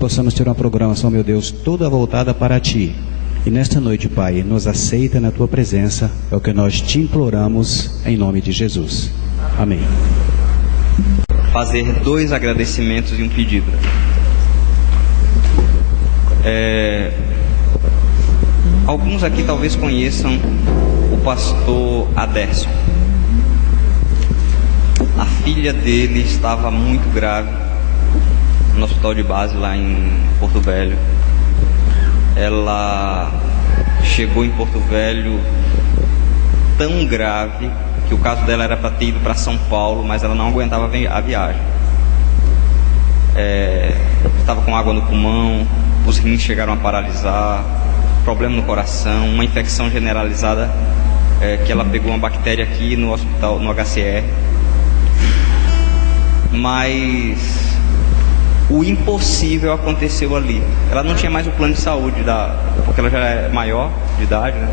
possamos ter uma programação, meu Deus, toda voltada para Ti. E nesta noite, Pai, nos aceita na Tua presença, é o que nós Te imploramos, em nome de Jesus. Amém. Fazer 2 agradecimentos e um pedido. Alguns aqui talvez conheçam o pastor Adércio. A filha dele estava muito grave no hospital de base lá em Porto Velho. Ela chegou em Porto Velho tão grave que o caso dela era para ter ido para São Paulo, mas ela não aguentava a viagem. Estava com água no pulmão, os rins chegaram a paralisar, problema no coração, uma infecção generalizada, que ela pegou uma bactéria aqui no hospital, no HCR. Mas o impossível aconteceu ali. Ela não tinha mais o plano de saúde, porque ela já é maior de idade, né?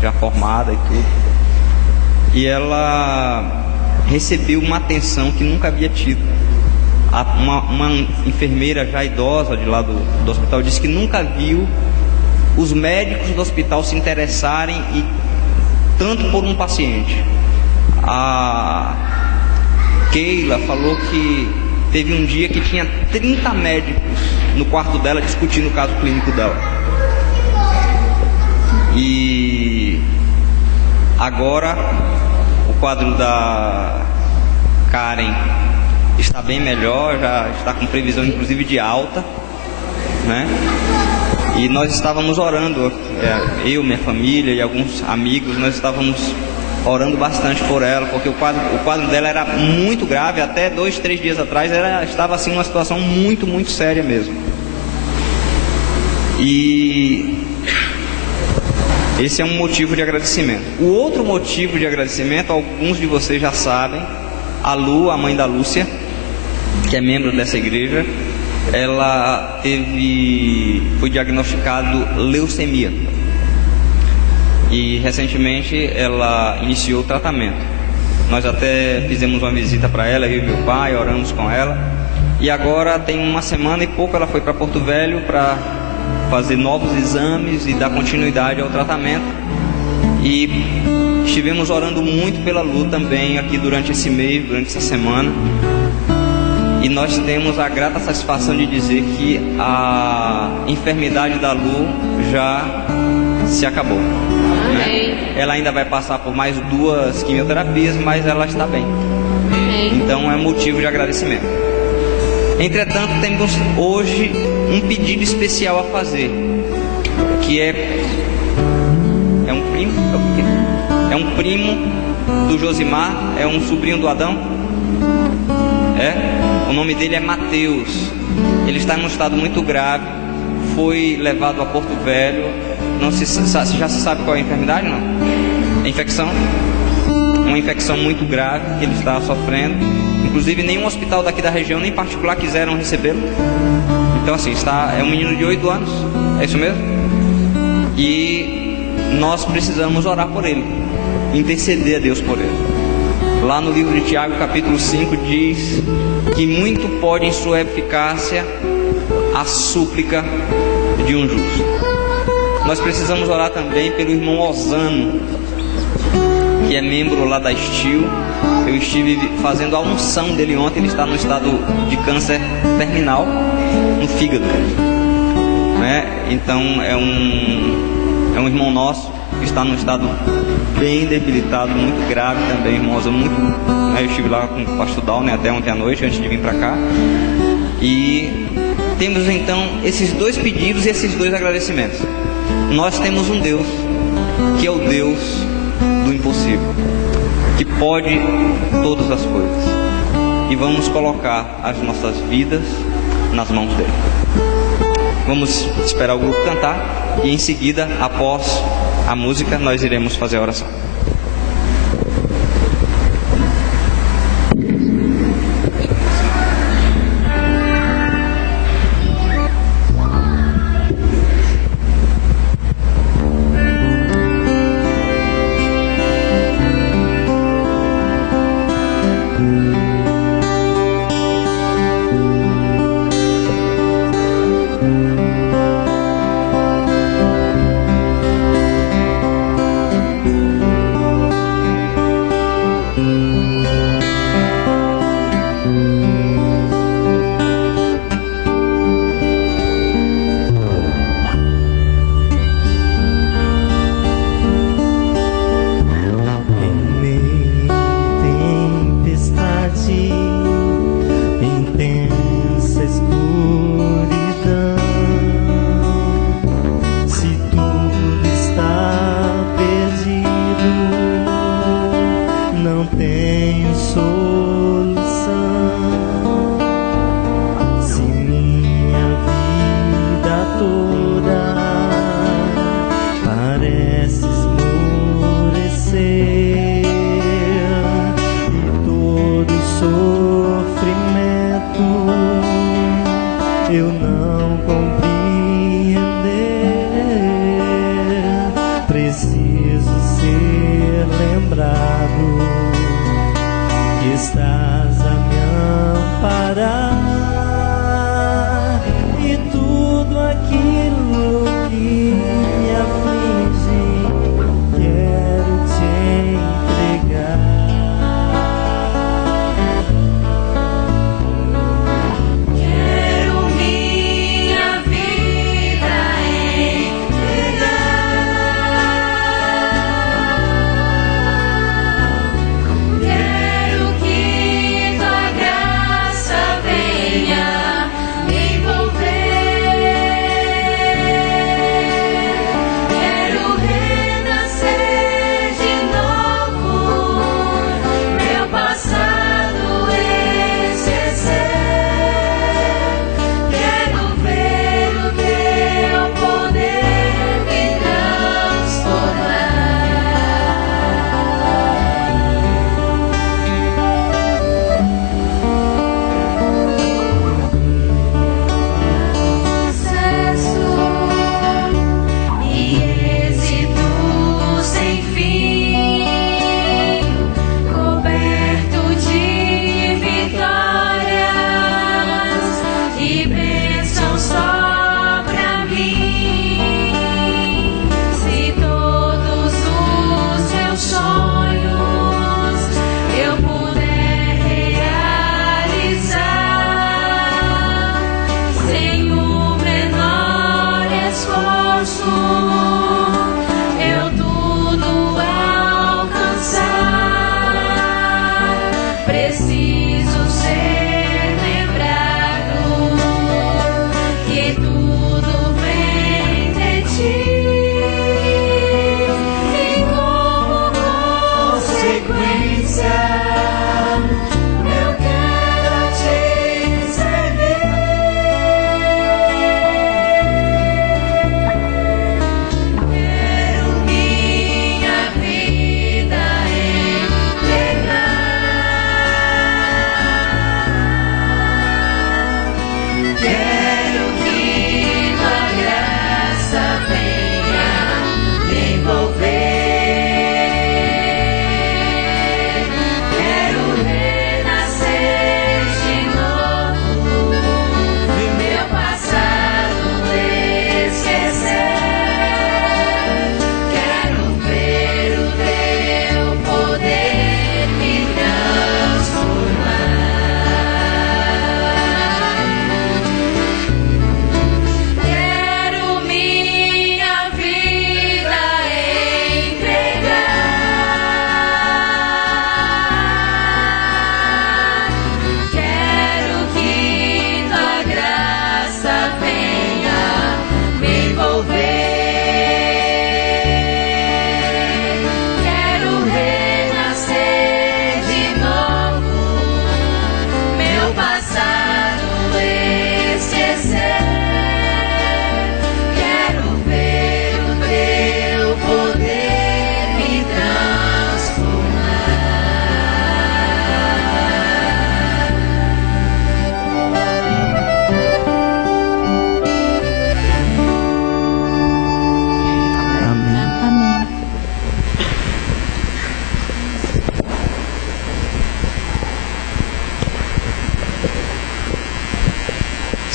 Já formada e tudo. E ela recebeu uma atenção que nunca havia tido. Uma enfermeira já idosa de lá do hospital disse que nunca viu os médicos do hospital se interessarem tanto por um paciente. A Keila falou que teve um dia que tinha 30 médicos no quarto dela discutindo o caso clínico dela. E agora o quadro da Karen está bem melhor, já está com previsão inclusive de alta, né? E nós estávamos orando, eu, minha família e alguns amigos, nós estávamos orando bastante por ela, porque o quadro dela era muito grave. Até 2, 3 dias atrás ela estava assim numa situação muito, muito séria mesmo. E esse é um motivo de agradecimento. O outro motivo de agradecimento, alguns de vocês já sabem, a Lu, a mãe da Lúcia, que é membro dessa igreja, ela foi diagnosticado leucemia. E recentemente ela iniciou o tratamento. Nós até fizemos uma visita para ela, eu e meu pai, oramos com ela. E agora tem uma semana e pouco ela foi para Porto Velho para fazer novos exames e dar continuidade ao tratamento. E estivemos orando muito pela Lu também aqui durante esse mês, durante essa semana. E nós temos a grata satisfação de dizer que a enfermidade da Lu já se acabou, né? Ela ainda vai passar por mais 2 quimioterapias, mas ela está bem. Então é motivo de agradecimento. Entretanto, temos hoje um pedido especial a fazer, que é um primo do Josimar, é um sobrinho do Adão. O nome dele é Mateus. Ele está em um estado muito grave, foi levado a Porto Velho. Já se sabe qual é a enfermidade, não? É infecção. Uma infecção muito grave que ele está sofrendo. Inclusive nenhum hospital daqui da região, nem particular, quiseram recebê-lo. Então assim, é um menino de 8 anos. É isso mesmo? E nós precisamos orar por ele, interceder a Deus por ele. Lá no livro de Tiago, capítulo 5, diz que muito pode em sua eficácia a súplica de um justo. Nós precisamos orar também pelo irmão Osano, que é membro lá da Estil. Eu estive fazendo a unção dele ontem. Ele está no estado de câncer terminal no fígado, né? Então é um irmão nosso que está num estado bem debilitado, muito grave também, irmão Osano, né? Eu estive lá com o pastor Dalne até ontem à noite, antes de vir para cá. E temos então esses 2 pedidos e esses 2 agradecimentos. Nós temos um Deus, que é o Deus do impossível, que pode todas as coisas. E vamos colocar as nossas vidas nas mãos dele. Vamos esperar o grupo cantar e em seguida, após a música, nós iremos fazer a oração.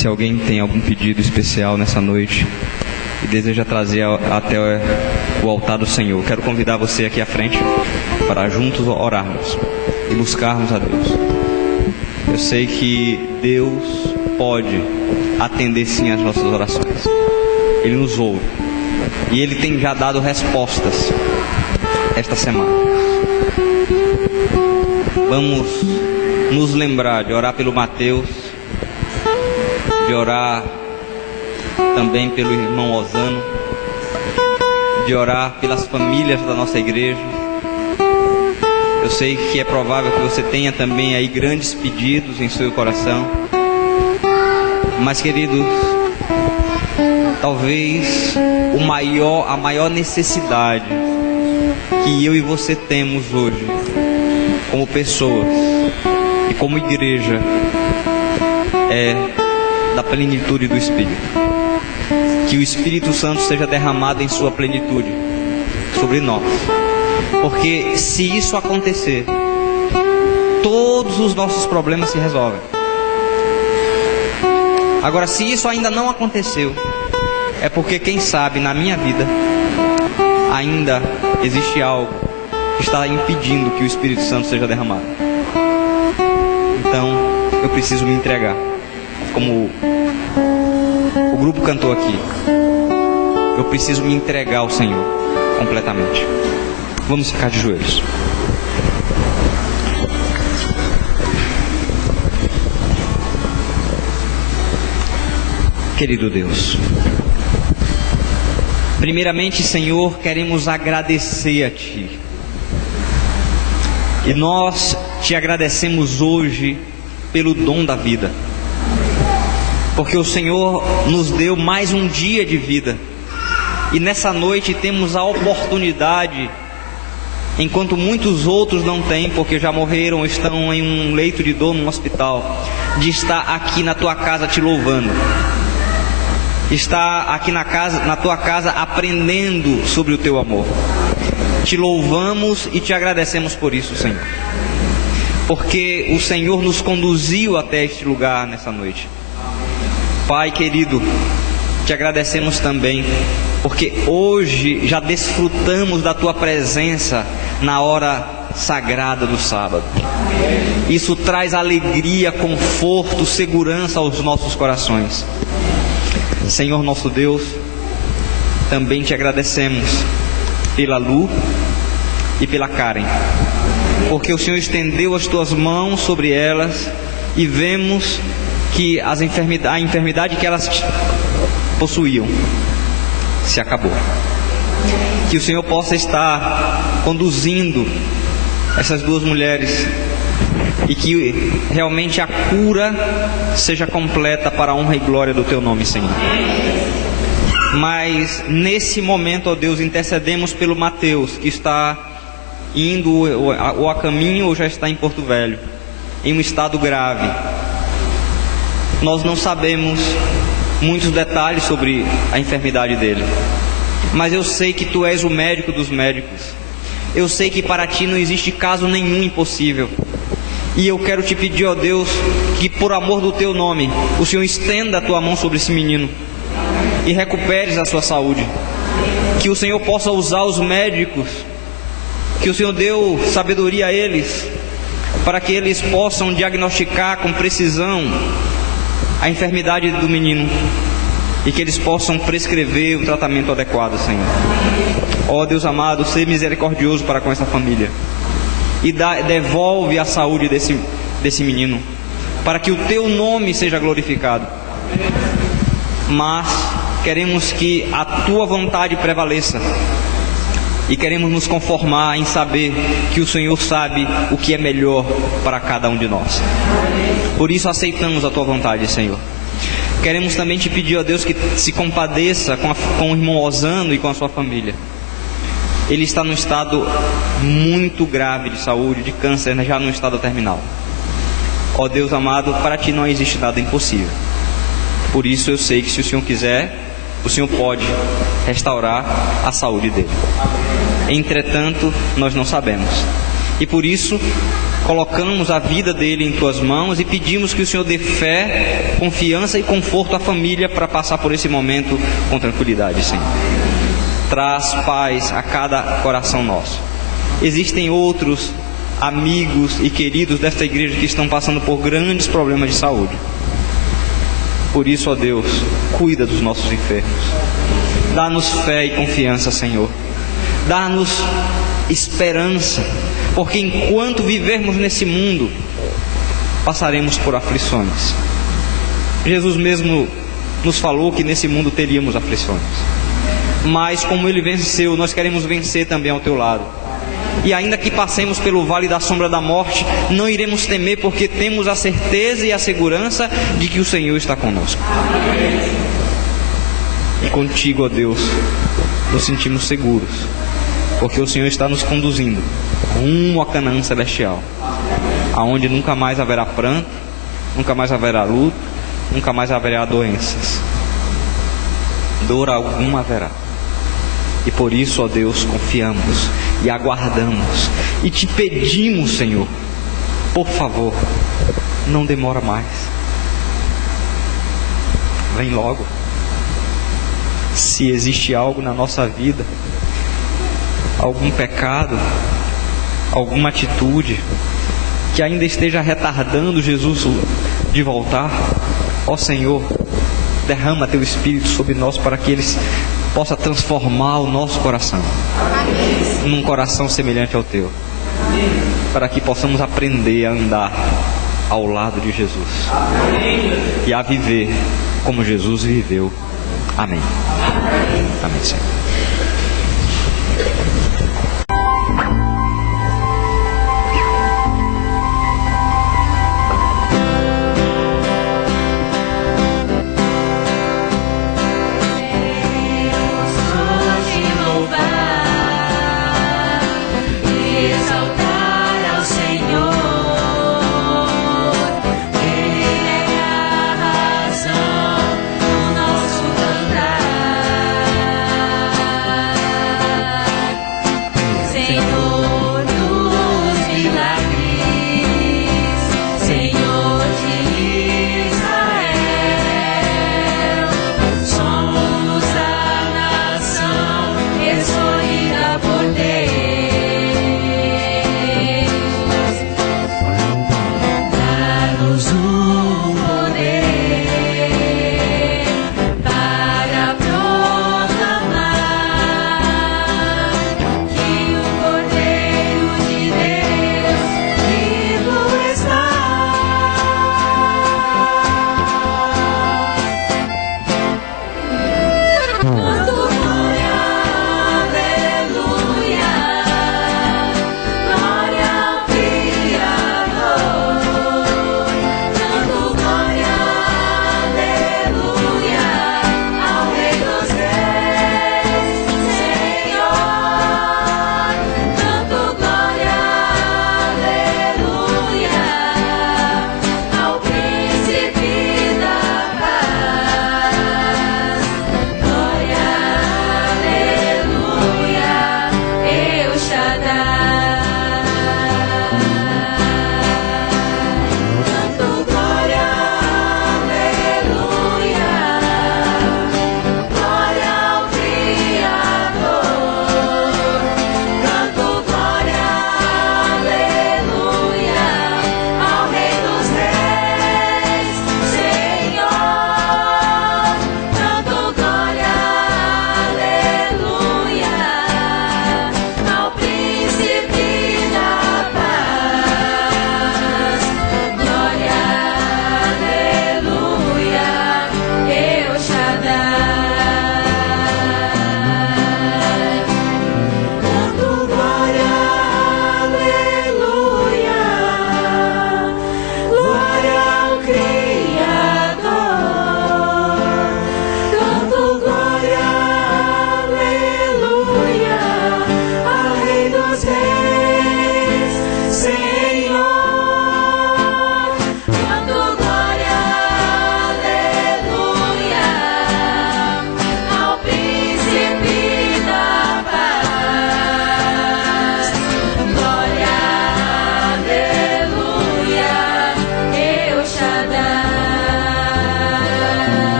Se alguém tem algum pedido especial nessa noite e deseja trazer até o altar do Senhor, quero convidar você aqui à frente para juntos orarmos e buscarmos a Deus. Eu sei que Deus pode atender sim as nossas orações. Ele nos ouve e Ele tem já dado respostas esta semana. Vamos nos lembrar de orar pelo Mateus, de orar também pelo irmão Osano, de orar pelas famílias da nossa igreja. Eu sei que é provável que você tenha também aí grandes pedidos em seu coração, mas queridos, talvez a maior necessidade que eu e você temos hoje, como pessoas e como igreja, é da plenitude do Espírito. Que o Espírito Santo seja derramado em sua plenitude sobre nós. Porque se isso acontecer, todos os nossos problemas se resolvem. Agora, se isso ainda não aconteceu, é porque, quem sabe, na minha vida ainda existe algo que está impedindo que o Espírito Santo seja derramado. Então, eu preciso me entregar. Como o grupo cantou aqui, eu preciso me entregar ao Senhor completamente. Vamos ficar de joelhos. Querido Deus, primeiramente, Senhor, queremos agradecer a Ti. E nós Te agradecemos hoje pelo dom da vida, porque o Senhor nos deu mais um dia de vida, e nessa noite temos a oportunidade, enquanto muitos outros não têm, porque já morreram ou estão em um leito de dor num hospital, de estar aqui na Tua casa Te louvando, estar aqui na Tua casa aprendendo sobre o Teu amor. Te louvamos e Te agradecemos por isso, Senhor, porque o Senhor nos conduziu até este lugar nessa noite. Pai querido, Te agradecemos também, porque hoje já desfrutamos da Tua presença na hora sagrada do sábado. Isso traz alegria, conforto, segurança aos nossos corações. Senhor nosso Deus, também Te agradecemos pela Lu e pela Karen, porque o Senhor estendeu as Tuas mãos sobre elas e vemos que a enfermidade que elas possuíam se acabou. Que o Senhor possa estar conduzindo essas duas mulheres e que realmente a cura seja completa para a honra e glória do Teu nome, Senhor. Mas nesse momento, ó Deus, intercedemos pelo Mateus, que está indo ou a caminho ou já está em Porto Velho, em um estado grave. Nós não sabemos muitos detalhes sobre a enfermidade dele, mas eu sei que Tu és o médico dos médicos. Eu sei que para Ti não existe caso nenhum impossível. E eu quero Te pedir, ó Deus, que por amor do Teu nome, o Senhor estenda a Tua mão sobre esse menino e recuperes a sua saúde. Que o Senhor possa usar os médicos, que o Senhor deu sabedoria a eles, para que eles possam diagnosticar com precisão a enfermidade do menino e que eles possam prescrever o tratamento adequado, Senhor. Ó Deus amado, seja misericordioso para com essa família e devolve a saúde desse menino, para que o Teu nome seja glorificado. Mas queremos que a Tua vontade prevaleça e queremos nos conformar em saber que o Senhor sabe o que é melhor para cada um de nós. Por isso aceitamos a Tua vontade, Senhor. Queremos também Te pedir, ó Deus, que se compadeça com o irmão Osano e com a sua família. Ele está num estado muito grave de saúde, de câncer, já no estado terminal. Ó Deus amado, para Ti não existe nada impossível. Por isso eu sei que se o Senhor quiser, o Senhor pode restaurar a saúde dele. Entretanto, nós não sabemos. E por isso, colocamos a vida dele em tuas mãos e pedimos que o Senhor dê fé, confiança e conforto à família para passar por esse momento com tranquilidade, Senhor. Traz paz a cada coração nosso. Existem outros amigos e queridos desta igreja que estão passando por grandes problemas de saúde. Por isso, ó Deus, cuida dos nossos enfermos. Dá-nos fé e confiança, Senhor. Dá-nos esperança, porque enquanto vivermos nesse mundo, passaremos por aflições. Jesus mesmo nos falou que nesse mundo teríamos aflições. Mas como Ele venceu, nós queremos vencer também ao teu lado. E ainda que passemos pelo vale da sombra da morte, não iremos temer, porque temos a certeza e a segurança de que o Senhor está conosco. E contigo, ó Deus, nos sentimos seguros, porque o Senhor está nos conduzindo rumo a Canaã celestial, aonde nunca mais haverá pranto, nunca mais haverá luto, nunca mais haverá doenças. Dor alguma haverá. E por isso, ó Deus, confiamos e aguardamos e te pedimos, Senhor, por favor, não demora mais. Vem logo. Se existe algo na nossa vida, algum pecado, alguma atitude que ainda esteja retardando Jesus de voltar, ó Senhor, derrama teu Espírito sobre nós para que Ele possa transformar o nosso coração num coração semelhante ao teu, para que possamos aprender a andar ao lado de Jesus e a viver como Jesus viveu. Amém. Amém, Senhor.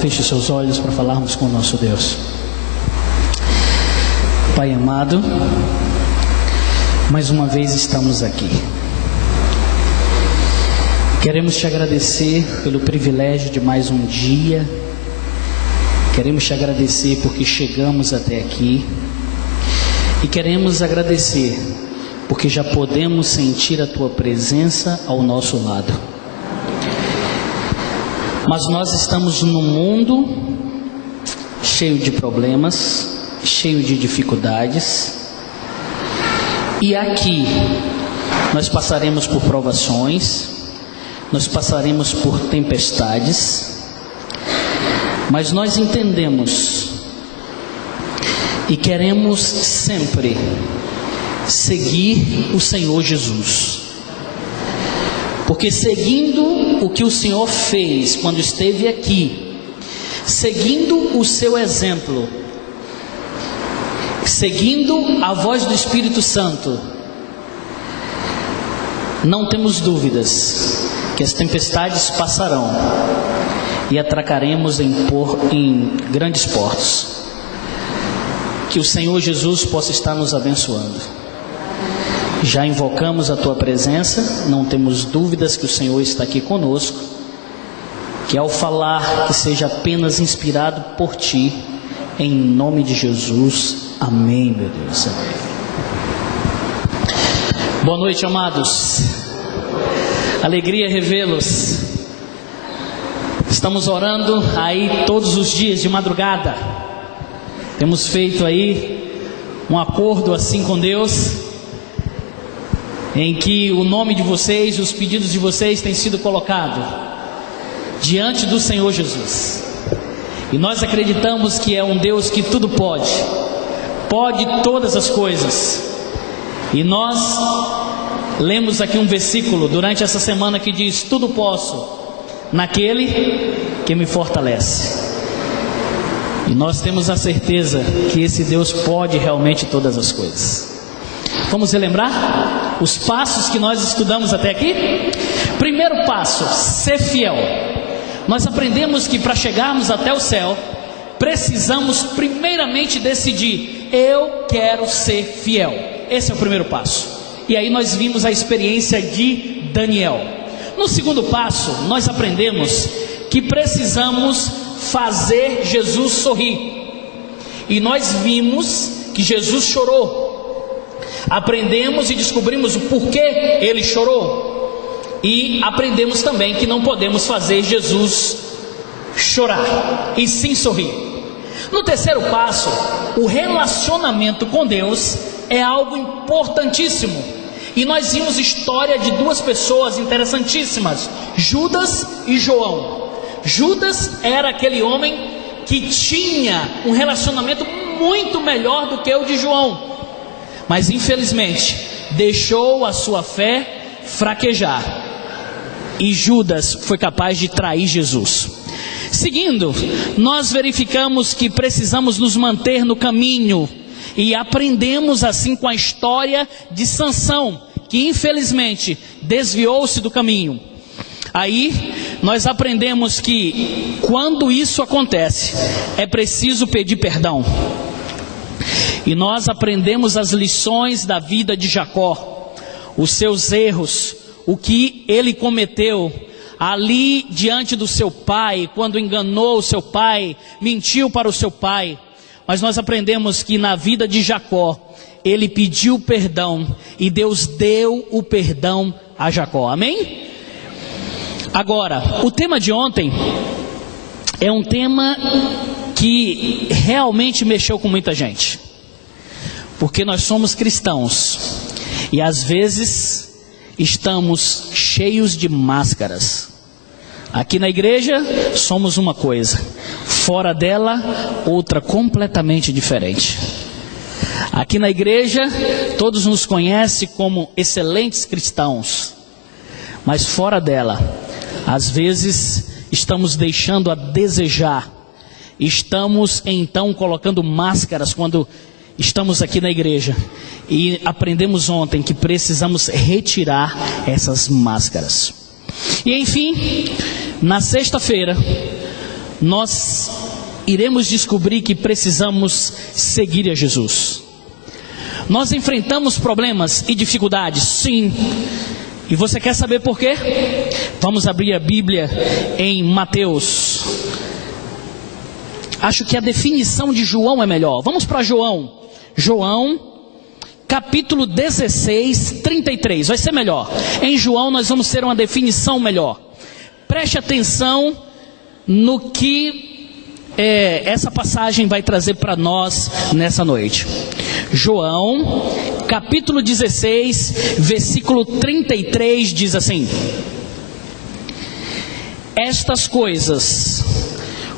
Feche seus olhos para falarmos com o nosso Deus. Pai amado, mais uma vez estamos aqui. Queremos te agradecer pelo privilégio de mais um dia. Queremos te agradecer porque chegamos até aqui. E queremos agradecer porque já podemos sentir a tua presença ao nosso lado. Mas nós estamos num mundo cheio de problemas, cheio de dificuldades. E aqui nós passaremos por provações, nós passaremos por tempestades, mas nós entendemos e queremos sempre seguir o Senhor Jesus. Porque seguindo o que o Senhor fez quando esteve aqui, seguindo o seu exemplo, seguindo a voz do Espírito Santo, não temos dúvidas que as tempestades passarão e atracaremos em grandes portos. Que o Senhor Jesus possa estar nos abençoando. Já invocamos a tua presença, não temos dúvidas que o Senhor está aqui conosco. Que ao falar, que seja apenas inspirado por ti, em nome de Jesus. Amém, meu Deus. Amém. Boa noite, amados. Alegria revê-los. Estamos orando aí todos os dias de madrugada. Temos feito aí um acordo assim com Deus, em que o nome de vocês, os pedidos de vocês têm sido colocados diante do Senhor Jesus. E nós acreditamos que é um Deus que tudo pode todas as coisas. E nós lemos aqui um versículo durante essa semana que diz: tudo posso naquele que me fortalece. E nós temos a certeza que esse Deus pode realmente todas as coisas. Vamos relembrar os passos que nós estudamos até aqui? Primeiro passo, ser fiel. Nós aprendemos que para chegarmos até o céu, precisamos primeiramente decidir: eu quero ser fiel. Esse é o primeiro passo. E aí nós vimos a experiência de Daniel. No segundo passo, nós aprendemos que precisamos fazer Jesus sorrir. E nós vimos que Jesus chorou. Aprendemos e descobrimos o porquê ele chorou. E aprendemos também que não podemos fazer Jesus chorar, e sim sorrir. No terceiro passo, o relacionamento com Deus é algo importantíssimo. E nós vimos história de duas pessoas interessantíssimas, Judas e João. Judas era aquele homem que tinha um relacionamento muito melhor do que o de João, mas infelizmente deixou a sua fé fraquejar, e Judas foi capaz de trair Jesus. Seguindo, nós verificamos que precisamos nos manter no caminho, e aprendemos assim com a história de Sansão, que infelizmente desviou-se do caminho. Aí nós aprendemos que quando isso acontece, é preciso pedir perdão. E nós aprendemos as lições da vida de Jacó, os seus erros, o que ele cometeu ali diante do seu pai, quando enganou o seu pai, mentiu para o seu pai. Mas nós aprendemos que na vida de Jacó, ele pediu perdão e Deus deu o perdão a Jacó. Amém? Agora, o tema de ontem é um tema que realmente mexeu com muita gente. Porque nós somos cristãos e às vezes estamos cheios de máscaras. Aqui na igreja somos uma coisa, fora dela outra completamente diferente. Aqui na igreja todos nos conhecem como excelentes cristãos, mas fora dela, às vezes estamos deixando a desejar. Estamos então colocando máscaras quando estamos aqui na igreja, e aprendemos ontem que precisamos retirar essas máscaras. E enfim, na sexta-feira nós iremos descobrir que precisamos seguir a Jesus. Nós enfrentamos problemas e dificuldades, sim. E você quer saber por quê? Vamos abrir a Bíblia em Mateus. Acho que a definição de João é melhor. Vamos para João. João, capítulo 16, 33. Vai ser melhor. Em João nós vamos ter uma definição melhor. Preste atenção no que essa passagem vai trazer para nós nessa noite. João, capítulo 16, versículo 33 diz assim: estas coisas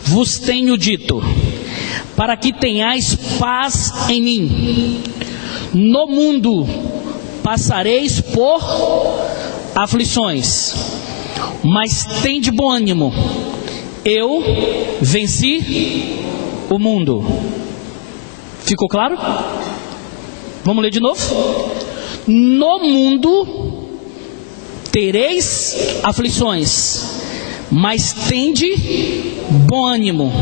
vos tenho dito, para que tenhais paz em mim. No mundo passareis por aflições, mas tende bom ânimo, eu venci o mundo. Ficou claro? Vamos ler de novo? No mundo tereis aflições, mas tende bom ânimo,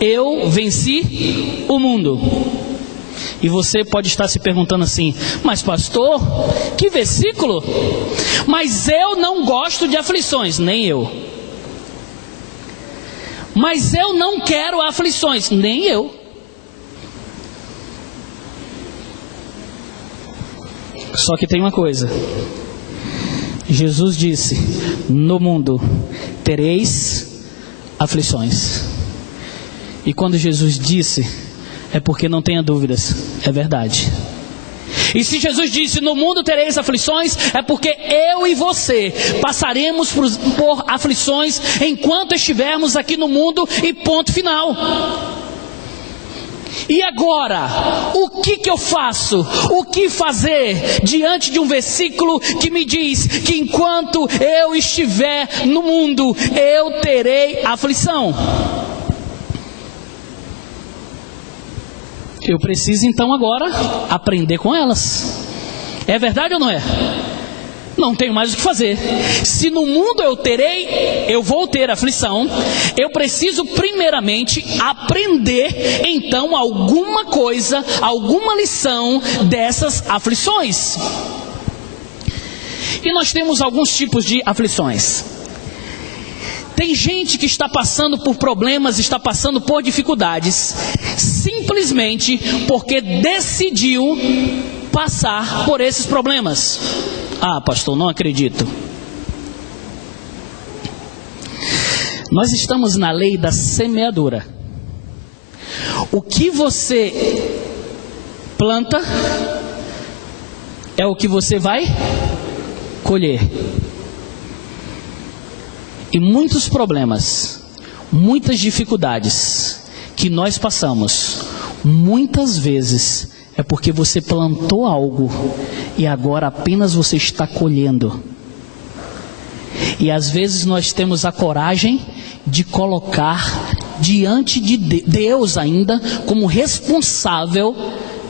eu venci o mundo. E você pode estar se perguntando assim: mas pastor, que versículo? Mas eu não gosto de aflições. Nem eu. Mas eu não quero aflições. Nem eu. Só que tem uma coisa. Jesus disse: no mundo tereis aflições. E quando Jesus disse, é porque não tenha dúvidas, é verdade. E se Jesus disse: no mundo tereis aflições, é porque eu e você passaremos por aflições enquanto estivermos aqui no mundo, e ponto final. E agora, o que eu faço? O que fazer diante de um versículo que me diz que enquanto eu estiver no mundo, eu terei aflição? Eu preciso então agora aprender com elas. É verdade ou não é? Não tenho mais o que fazer. Se no mundo eu vou ter aflição, eu preciso primeiramente aprender então alguma coisa, alguma lição dessas aflições. E nós temos alguns tipos de aflições. Tem gente que está passando por problemas, está passando por dificuldades, simplesmente porque decidiu passar por esses problemas. Ah, pastor, não acredito. Nós estamos na lei da semeadura. O que você planta é o que você vai colher. E muitos problemas, muitas dificuldades que nós passamos, muitas vezes é porque você plantou algo e agora apenas você está colhendo. E às vezes nós temos a coragem de colocar diante de Deus ainda como responsável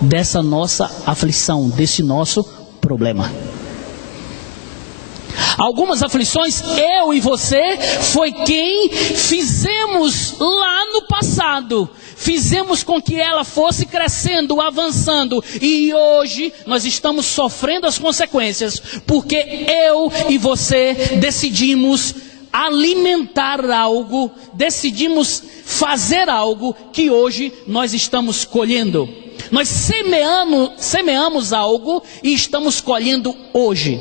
dessa nossa aflição, desse nosso problema. Algumas aflições, eu e você, foi quem fizemos lá no passado. Fizemos com que ela fosse crescendo, avançando. E hoje nós estamos sofrendo as consequências. Porque eu e você decidimos alimentar algo, decidimos fazer algo que hoje nós estamos colhendo. Nós semeamos algo e estamos colhendo hoje.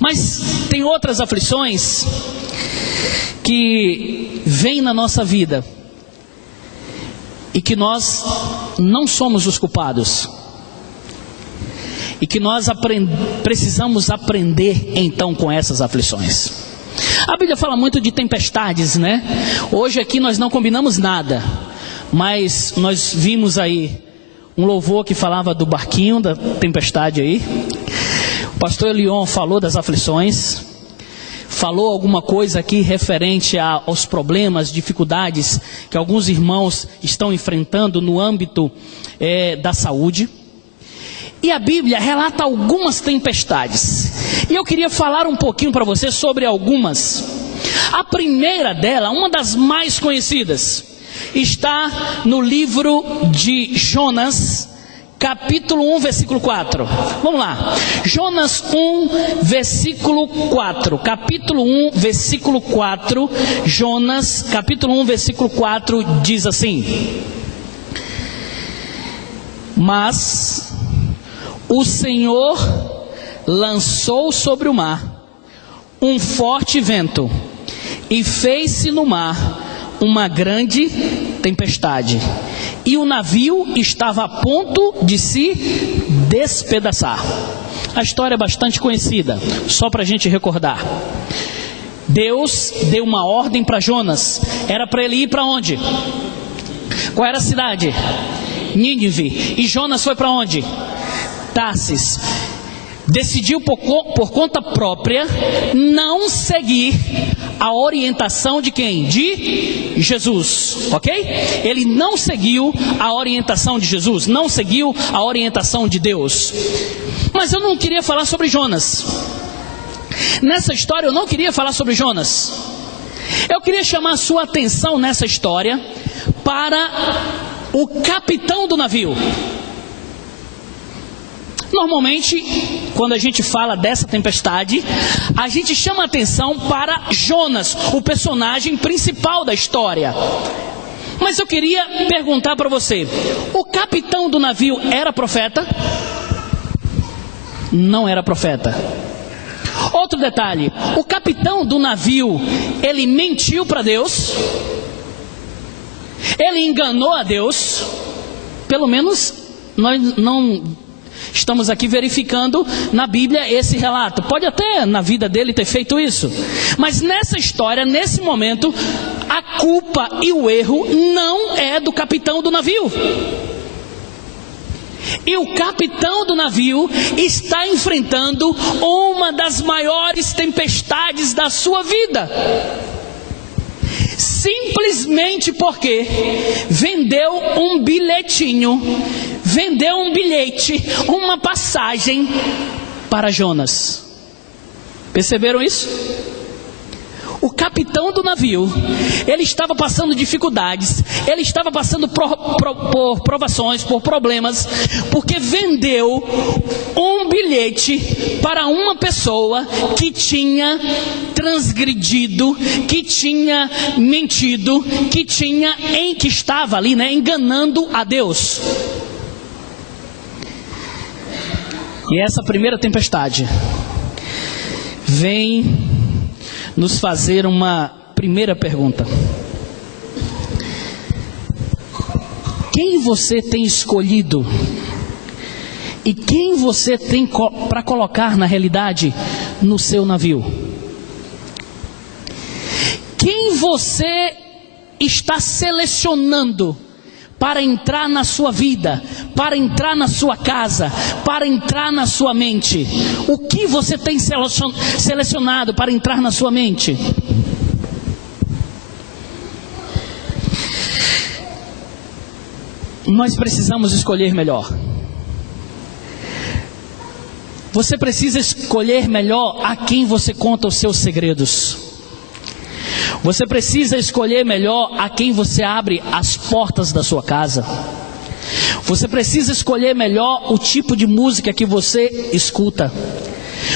Mas tem outras aflições que vêm na nossa vida e que nós não somos os culpados. E que nós precisamos aprender então com essas aflições. A Bíblia fala muito de tempestades, né? Hoje aqui nós não combinamos nada, mas nós vimos aí um louvor que falava do barquinho, da tempestade aí. O pastor Elion falou das aflições, falou alguma coisa aqui referente aos problemas, dificuldades que alguns irmãos estão enfrentando no âmbito da saúde. E a Bíblia relata algumas tempestades. E eu queria falar um pouquinho para você sobre algumas. A primeira dela, uma das mais conhecidas, está no livro de Jonas, capítulo 1, versículo 4. Vamos lá. Jonas 1, versículo 4. Capítulo 1, versículo 4. Jonas, capítulo 1, versículo 4, diz assim: mas o Senhor lançou sobre o mar um forte vento, e fez-se no mar uma grande tempestade, e o navio estava a ponto de se despedaçar. A história é bastante conhecida, só para a gente recordar. Deus deu uma ordem para Jonas. Era para ele ir para onde? Qual era a cidade? Nínive. E Jonas foi para onde? Tarsis. Decidiu por conta própria não seguir a orientação de quem? De Jesus, ok? Ele não seguiu a orientação de Jesus, não seguiu a orientação de Deus. Mas eu não queria falar sobre Jonas. Nessa história eu não queria falar sobre Jonas. Eu queria chamar a sua atenção nessa história para o capitão do navio. Normalmente, quando a gente fala dessa tempestade, a gente chama a atenção para Jonas, o personagem principal da história. Mas eu queria perguntar para você: o capitão do navio era profeta? Não era profeta. Outro detalhe: o capitão do navio, ele mentiu para Deus? Ele enganou a Deus? Pelo menos nós não estamos aqui verificando na Bíblia esse relato. Pode até na vida dele ter feito isso, mas nessa história, nesse momento, a culpa e o erro não é do capitão do navio. E o capitão do navio está enfrentando uma das maiores tempestades da sua vida, simplesmente porque vendeu um bilhetinho, vendeu um bilhete, uma passagem para Jonas. Perceberam isso? O capitão do navio, ele estava passando dificuldades, ele estava passando por provações, por problemas, porque vendeu um bilhete para uma pessoa que tinha transgredido, que tinha mentido, que estava ali, enganando a Deus. E essa primeira tempestade vem nos fazer uma primeira pergunta: quem você tem escolhido e quem você tem para colocar na realidade no seu navio? Quem você está selecionando para entrar na sua vida, para entrar na sua casa, para entrar na sua mente? O que você tem selecionado para entrar na sua mente? Nós precisamos escolher melhor. Você precisa escolher melhor a quem você conta os seus segredos. Você precisa escolher melhor a quem você abre as portas da sua casa. Você precisa escolher melhor o tipo de música que você escuta.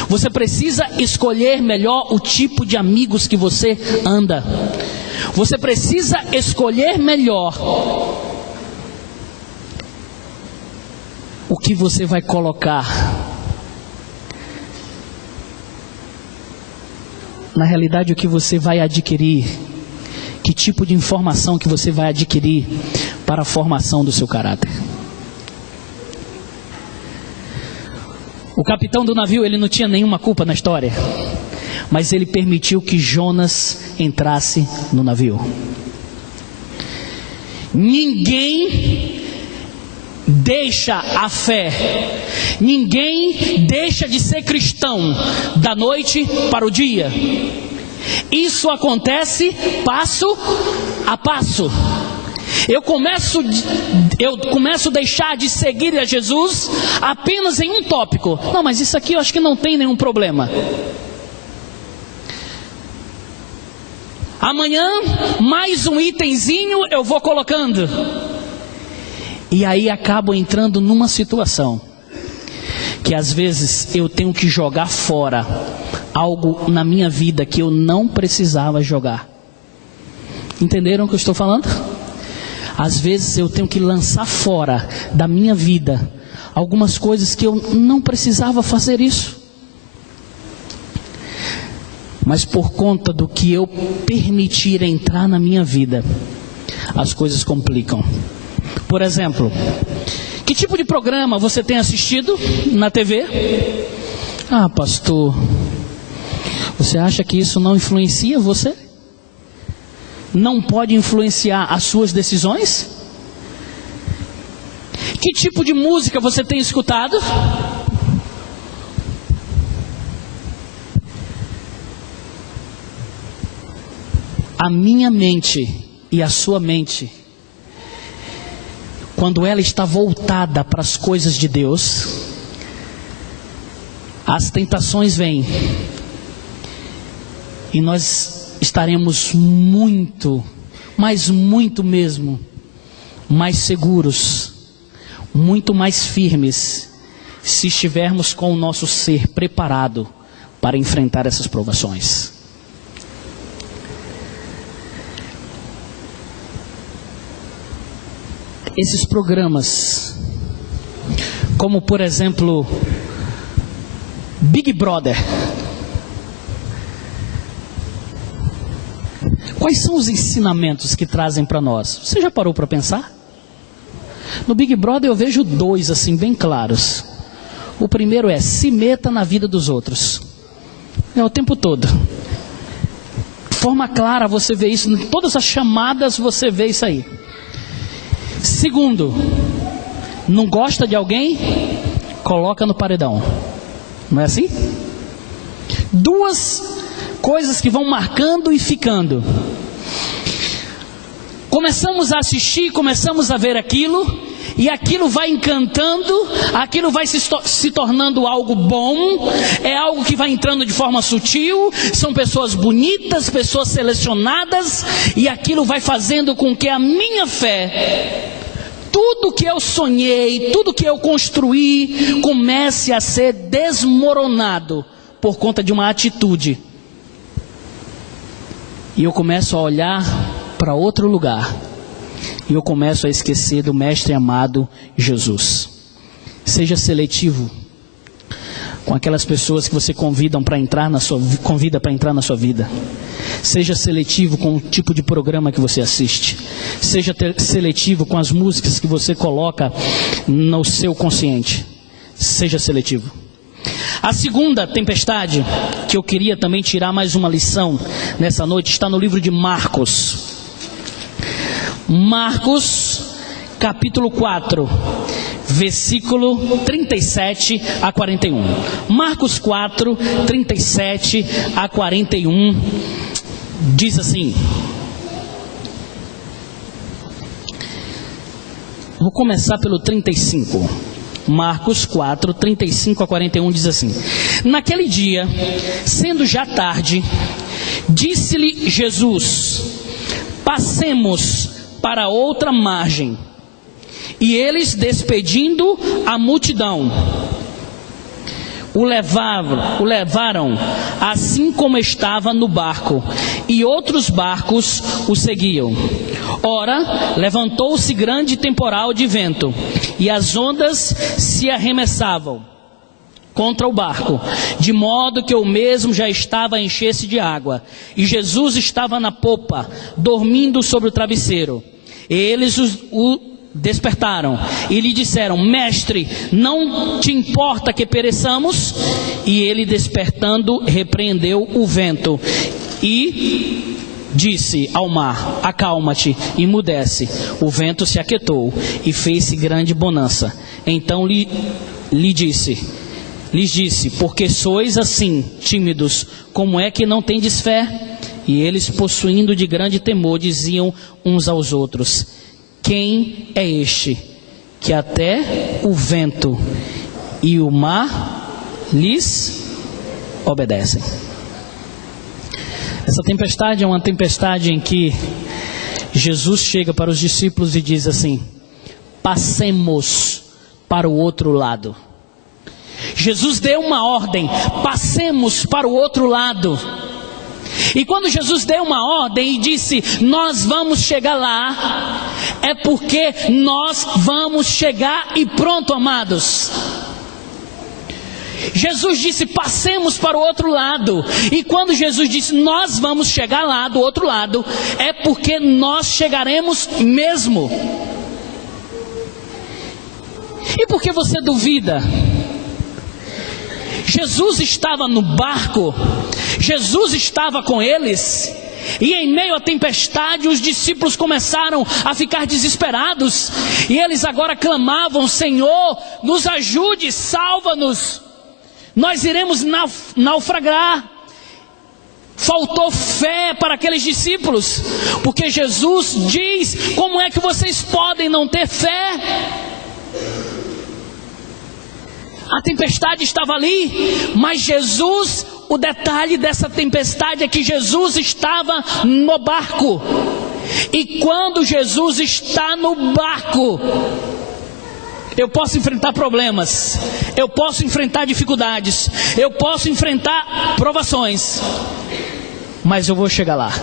Você precisa escolher melhor o tipo de amigos que você anda. Você precisa escolher melhor o que você vai colocar. Na realidade, o que você vai adquirir, que tipo de informação que você vai adquirir para a formação do seu caráter. O capitão do navio, ele não tinha nenhuma culpa na história, mas ele permitiu que Jonas entrasse no navio. Ninguém deixa a fé, ninguém deixa de ser cristão da noite para o dia. Isso acontece passo a passo. Eu começo a deixar de seguir a Jesus apenas em um tópico. Não, mas isso aqui eu acho que não tem nenhum problema. Amanhã, mais um itemzinho eu vou colocando. E aí acabo entrando numa situação que às vezes eu tenho que jogar fora algo na minha vida que eu não precisava jogar. Entenderam o que eu estou falando? Às vezes eu tenho que lançar fora da minha vida algumas coisas que eu não precisava fazer isso. Mas por conta do que eu permitir entrar na minha vida, as coisas complicam. Por exemplo, que tipo de programa você tem assistido na TV? Ah, pastor, você acha que isso não influencia você? Não pode influenciar as suas decisões? Que tipo de música você tem escutado? A minha mente e a sua mente, quando ela está voltada para as coisas de Deus, as tentações vêm e nós estaremos muito, mas muito mesmo, mais seguros, muito mais firmes, se estivermos com o nosso ser preparado para enfrentar essas provações. Esses programas, como por exemplo, Big Brother. Quais são os ensinamentos que trazem para nós? Você já parou para pensar? No Big Brother eu vejo dois assim bem claros. O primeiro é: se meta na vida dos outros. É o tempo todo. De forma clara você vê isso, em todas as chamadas você vê isso aí. Segundo, não gosta de alguém? Coloca no paredão. Não é assim? Duas coisas que vão marcando e ficando. Começamos a assistir, começamos a ver aquilo, e aquilo vai encantando, aquilo vai se tornando algo bom, é algo que vai entrando de forma sutil, são pessoas bonitas, pessoas selecionadas, e aquilo vai fazendo com que a minha fé, tudo que eu sonhei, tudo que eu construí, comece a ser desmoronado por conta de uma atitude. E eu começo a olhar para outro lugar. E eu começo a esquecer do mestre amado Jesus. Seja seletivo com aquelas pessoas que você convida para entrar na sua vida. Seja seletivo com o tipo de programa que você assiste. Seja seletivo com as músicas que você coloca no seu consciente. Seja seletivo. A segunda tempestade, que eu queria também tirar mais uma lição nessa noite, está no livro de Marcos. Marcos, capítulo 4, versículo 37 a 41. Marcos 4, 37 a 41, diz assim. Vou começar pelo 35. Marcos 4, 35 a 41 diz assim: Naquele dia, sendo já tarde, disse-lhe Jesus: Passemos para outra margem. E eles, despedindo a multidão, o levaram assim como estava no barco, e outros barcos o seguiam. Ora, levantou-se grande temporal de vento, e as ondas se arremessavam contra o barco, de modo que o mesmo já estava a encher-se de água. E Jesus estava na popa, dormindo sobre o travesseiro. Eles o despertaram e lhe disseram: Mestre, não te importa que pereçamos? E ele, despertando, repreendeu o vento e disse ao mar: Acalma-te, emudece. O vento se aquietou e fez-se grande bonança. Então lhes disse: Porque sois assim tímidos, como é que não tendes fé? E eles, possuindo de grande temor, diziam uns aos outros: Quem é este, que até o vento e o mar lhes obedecem? Essa tempestade é uma tempestade em que Jesus chega para os discípulos e diz assim: passemos para o outro lado. Jesus deu uma ordem: passemos para o outro lado. E quando Jesus deu uma ordem e disse: nós vamos chegar lá, é porque nós vamos chegar e pronto, amados. Jesus disse: passemos para o outro lado. E quando Jesus disse: nós vamos chegar lá do outro lado, é porque nós chegaremos mesmo. E por que você duvida? Jesus estava no barco, Jesus estava com eles, e em meio à tempestade os discípulos começaram a ficar desesperados, e eles agora clamavam: Senhor, nos ajude, salva-nos, nós iremos naufragar. Faltou fé para aqueles discípulos, porque Jesus diz: como é que vocês podem não ter fé? A tempestade estava ali, mas Jesus, o detalhe dessa tempestade é que Jesus estava no barco. E quando Jesus está no barco, eu posso enfrentar problemas, eu posso enfrentar dificuldades, eu posso enfrentar provações, mas eu vou chegar lá.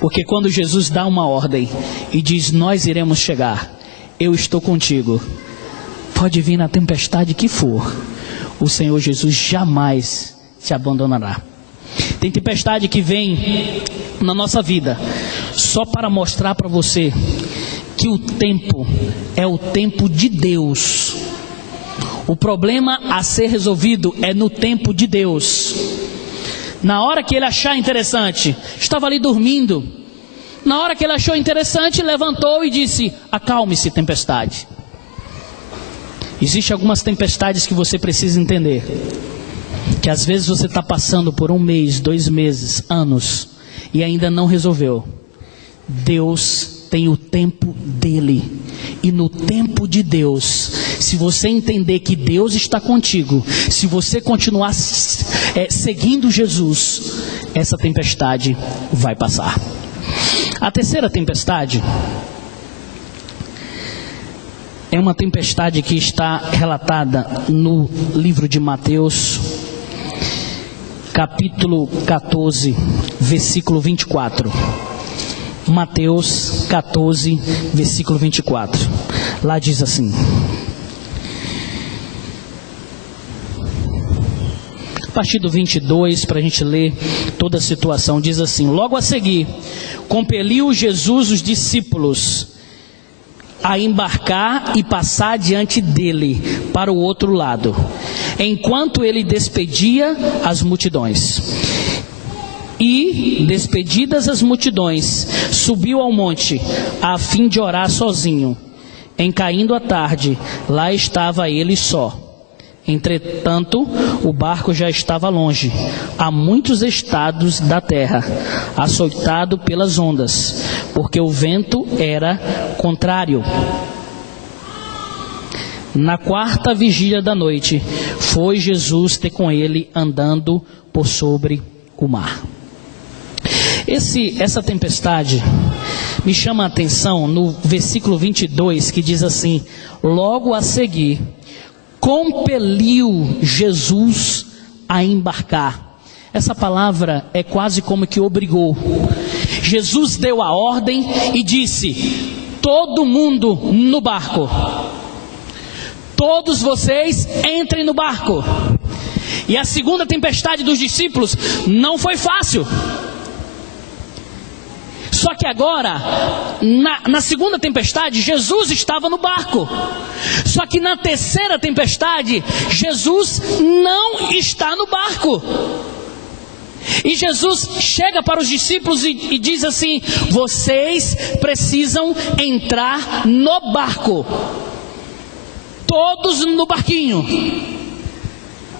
Porque quando Jesus dá uma ordem e diz: nós iremos chegar, eu estou contigo. Pode vir na tempestade que for, o Senhor Jesus jamais te abandonará. Tem tempestade que vem na nossa vida só para mostrar para você que o tempo é o tempo de Deus. O problema a ser resolvido é no tempo de Deus. Na hora que ele achar interessante, estava ali dormindo, na hora que ele achou interessante, levantou e disse: acalme-se, tempestade. Existem algumas tempestades que você precisa entender, que às vezes você está passando por 1 mês, 2 meses, anos, e ainda não resolveu. Deus tem o tempo dele, e no tempo de Deus, se você entender que Deus está contigo, se você continuar seguindo Jesus, essa tempestade vai passar. A terceira tempestade é uma tempestade que está relatada no livro de Mateus, capítulo 14, versículo 24. Mateus 14, versículo 24. Lá diz assim: a partir do 22, para a gente ler toda a situação, diz assim: logo a seguir, compeliu Jesus os discípulos a embarcar e passar diante dele para o outro lado, enquanto ele despedia as multidões. E, despedidas as multidões, subiu ao monte, a fim de orar sozinho. Em caindo a tarde, lá estava ele só. Entretanto, o barco já estava longe, a muitos estados da terra, açoitado pelas ondas, porque o vento era contrário. Na 4ª vigília da noite, foi Jesus ter com ele andando por sobre o mar. Essa tempestade me chama a atenção no versículo 22, que diz assim: logo a seguir, compeliu Jesus a embarcar. Essa palavra é quase como que obrigou. Jesus deu a ordem e disse: todo mundo no barco, todos vocês entrem no barco. E a segunda tempestade dos discípulos não foi fácil. Só que agora, na segunda tempestade, Jesus estava no barco. Só que na terceira tempestade, Jesus não está no barco. E Jesus chega para os discípulos e diz assim: vocês precisam entrar no barco. Todos no barquinho.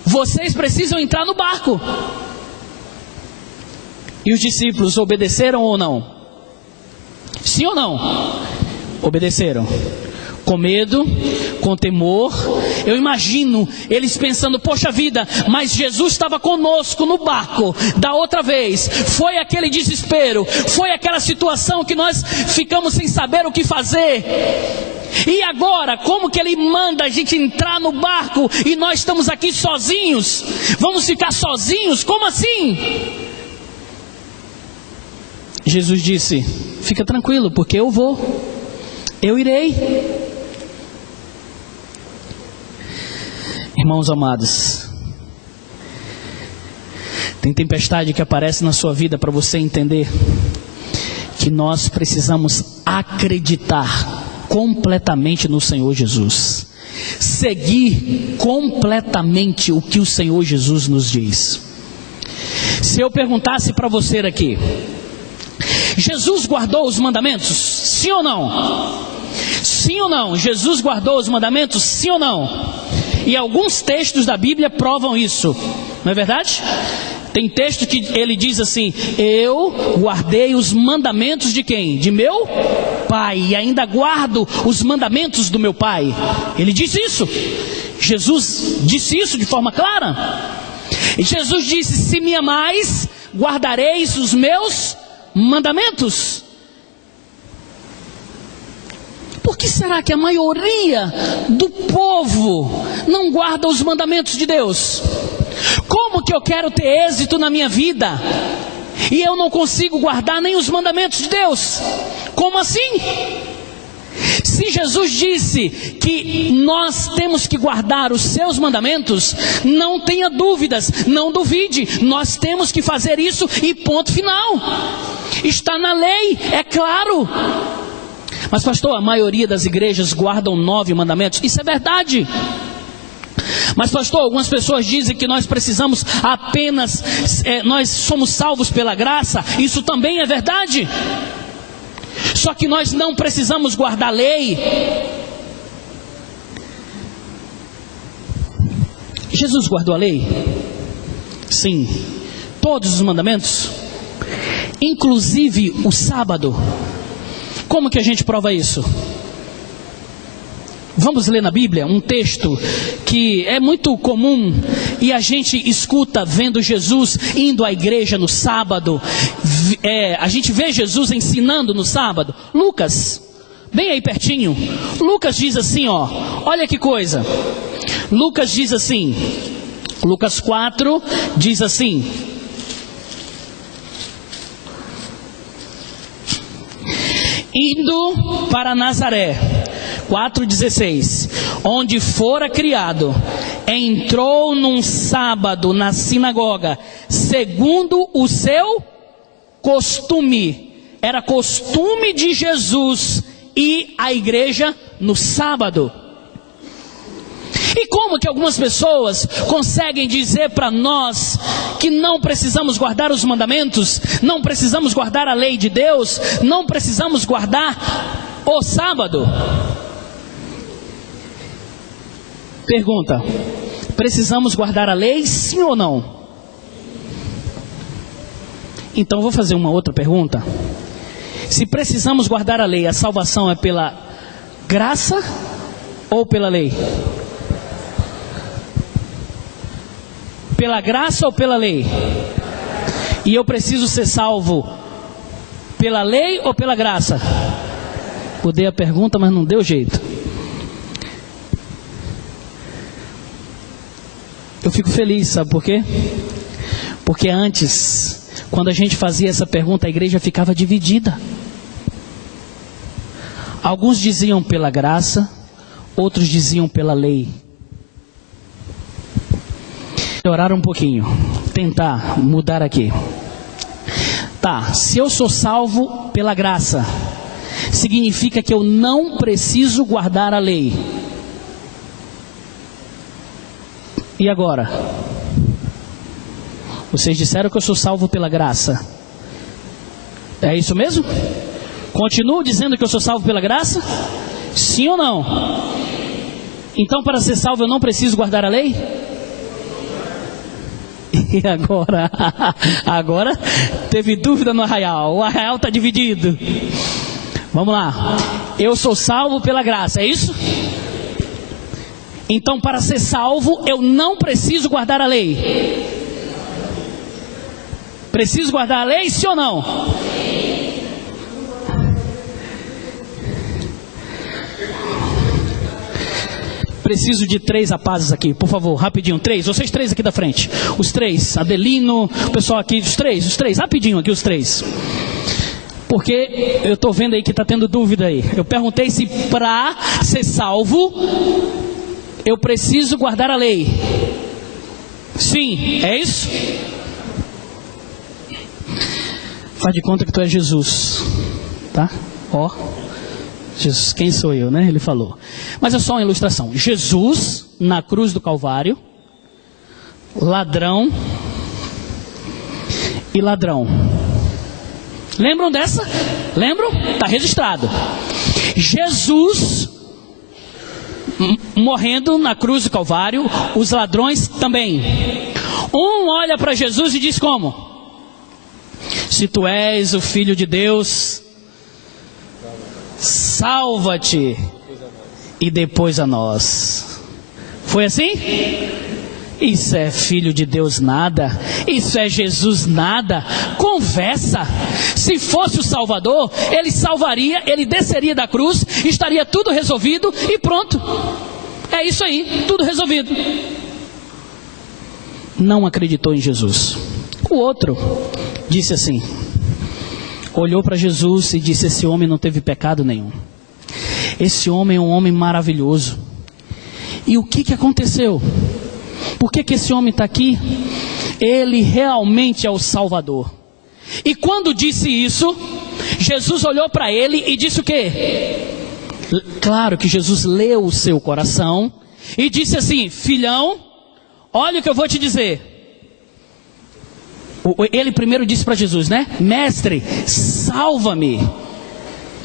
Vocês precisam entrar no barco. E os discípulos obedeceram ou não? Sim ou não? Obedeceram. Com medo, com temor, Eu imagino eles pensando, poxa vida, mas Jesus estava conosco no barco da outra vez. Foi aquele desespero, foi aquela situação que nós ficamos sem saber o que fazer. E agora, como que ele manda a gente entrar no barco e nós estamos aqui sozinhos? Vamos ficar sozinhos? Como assim? Jesus disse, fica tranquilo, porque eu vou, eu irei. Irmãos amados, tem tempestade que aparece na sua vida para você entender que nós precisamos acreditar completamente no Senhor Jesus, seguir completamente o que o Senhor Jesus nos diz. Se eu perguntasse para você aqui, Jesus guardou os mandamentos? Sim ou não? Sim ou não? Jesus guardou os mandamentos? Sim ou não? E alguns textos da Bíblia provam isso, não é verdade? Tem texto que ele diz assim, eu guardei os mandamentos de quem? De meu Pai, e ainda guardo os mandamentos do meu Pai. Ele disse isso. Jesus disse isso de forma clara. E Jesus disse, se me amais, guardareis os meus mandamentos. Por que será que a maioria do povo não guarda os mandamentos de Deus? Como que eu quero ter êxito na minha vida e eu não consigo guardar nem os mandamentos de Deus? Como assim? Se Jesus disse que nós temos que guardar os seus mandamentos, não tenha dúvidas, não duvide, nós temos que fazer isso e ponto final. Está na lei, é claro. Mas pastor, a maioria das igrejas guardam 9 mandamentos. Isso é verdade. Mas pastor, algumas pessoas dizem que nós precisamos apenas, nós somos salvos pela graça. Isso também é verdade. Só que nós não precisamos guardar a lei. Jesus guardou a lei? Sim. Todos os mandamentos? Inclusive o sábado. Como que a gente prova isso? Vamos ler na Bíblia um texto que é muito comum e a gente escuta vendo Jesus indo à igreja no sábado. A gente vê Jesus ensinando no sábado. Lucas, bem aí pertinho. Lucas diz assim, ó, olha que coisa. Lucas diz assim, Lucas 4 diz assim: indo para Nazaré, 4,16, onde fora criado, entrou num sábado na sinagoga, segundo o seu costume. Era costume de Jesus ir à igreja no sábado. E como que algumas pessoas conseguem dizer para nós que não precisamos guardar os mandamentos, não precisamos guardar a lei de Deus, não precisamos guardar o sábado? Pergunta: precisamos guardar a lei, sim ou não? Então vou fazer uma outra pergunta. Se precisamos guardar a lei, a salvação é pela graça ou pela lei? Pela graça ou pela lei? E eu preciso ser salvo pela lei ou pela graça? Mudei a pergunta, mas não deu jeito. Eu fico feliz, sabe por quê? Porque antes, quando a gente fazia essa pergunta, a igreja ficava dividida. Alguns diziam pela graça, outros diziam pela lei. Orar um pouquinho, tentar mudar aqui. Tá, se eu sou salvo pela graça, significa que eu não preciso guardar a lei. E agora? Vocês disseram que eu sou salvo pela graça. É isso mesmo? Continuo dizendo que eu sou salvo pela graça? Sim ou não? Então, para ser salvo, eu não preciso guardar a lei? E agora? Agora teve dúvida no arraial. O arraial está dividido. Vamos lá. Eu sou salvo pela graça, é isso? Então, para ser salvo, eu não preciso guardar a lei. Preciso guardar a lei, sim ou não? Preciso de 3 rapazes aqui, por favor, rapidinho. 3, vocês 3 aqui da frente. Os 3, Adelino, o pessoal aqui, os 3, rapidinho aqui, os 3. Porque eu estou vendo aí que está tendo dúvida aí. Eu perguntei se para ser salvo, eu preciso guardar a lei. Sim, é isso? Faz de conta que tu é Jesus, tá? Ó, Jesus, quem sou eu, né? Ele falou. Mas é só uma ilustração. Jesus, na cruz do Calvário, ladrão e ladrão. Lembram dessa? Lembram? Está registrado. Jesus morrendo na cruz do Calvário, os ladrões também. Um olha para Jesus e diz como? Se tu és o Filho de Deus, salva-te e depois a nós. Foi assim? Isso é Filho de Deus nada, isso é Jesus nada, conversa. Se fosse o Salvador, ele salvaria, ele desceria da cruz, estaria tudo resolvido e pronto. É isso aí, tudo resolvido. Não acreditou em Jesus. O outro disse assim, olhou para Jesus e disse: esse homem não teve pecado nenhum. Esse homem é um homem maravilhoso. E o que aconteceu? Por que esse homem está aqui? Ele realmente é o Salvador. E quando disse isso, Jesus olhou para ele e disse o quê? Claro que Jesus leu o seu coração e disse assim: filhão, olha o que eu vou te dizer. Ele primeiro disse para Jesus, né? Mestre, salva-me.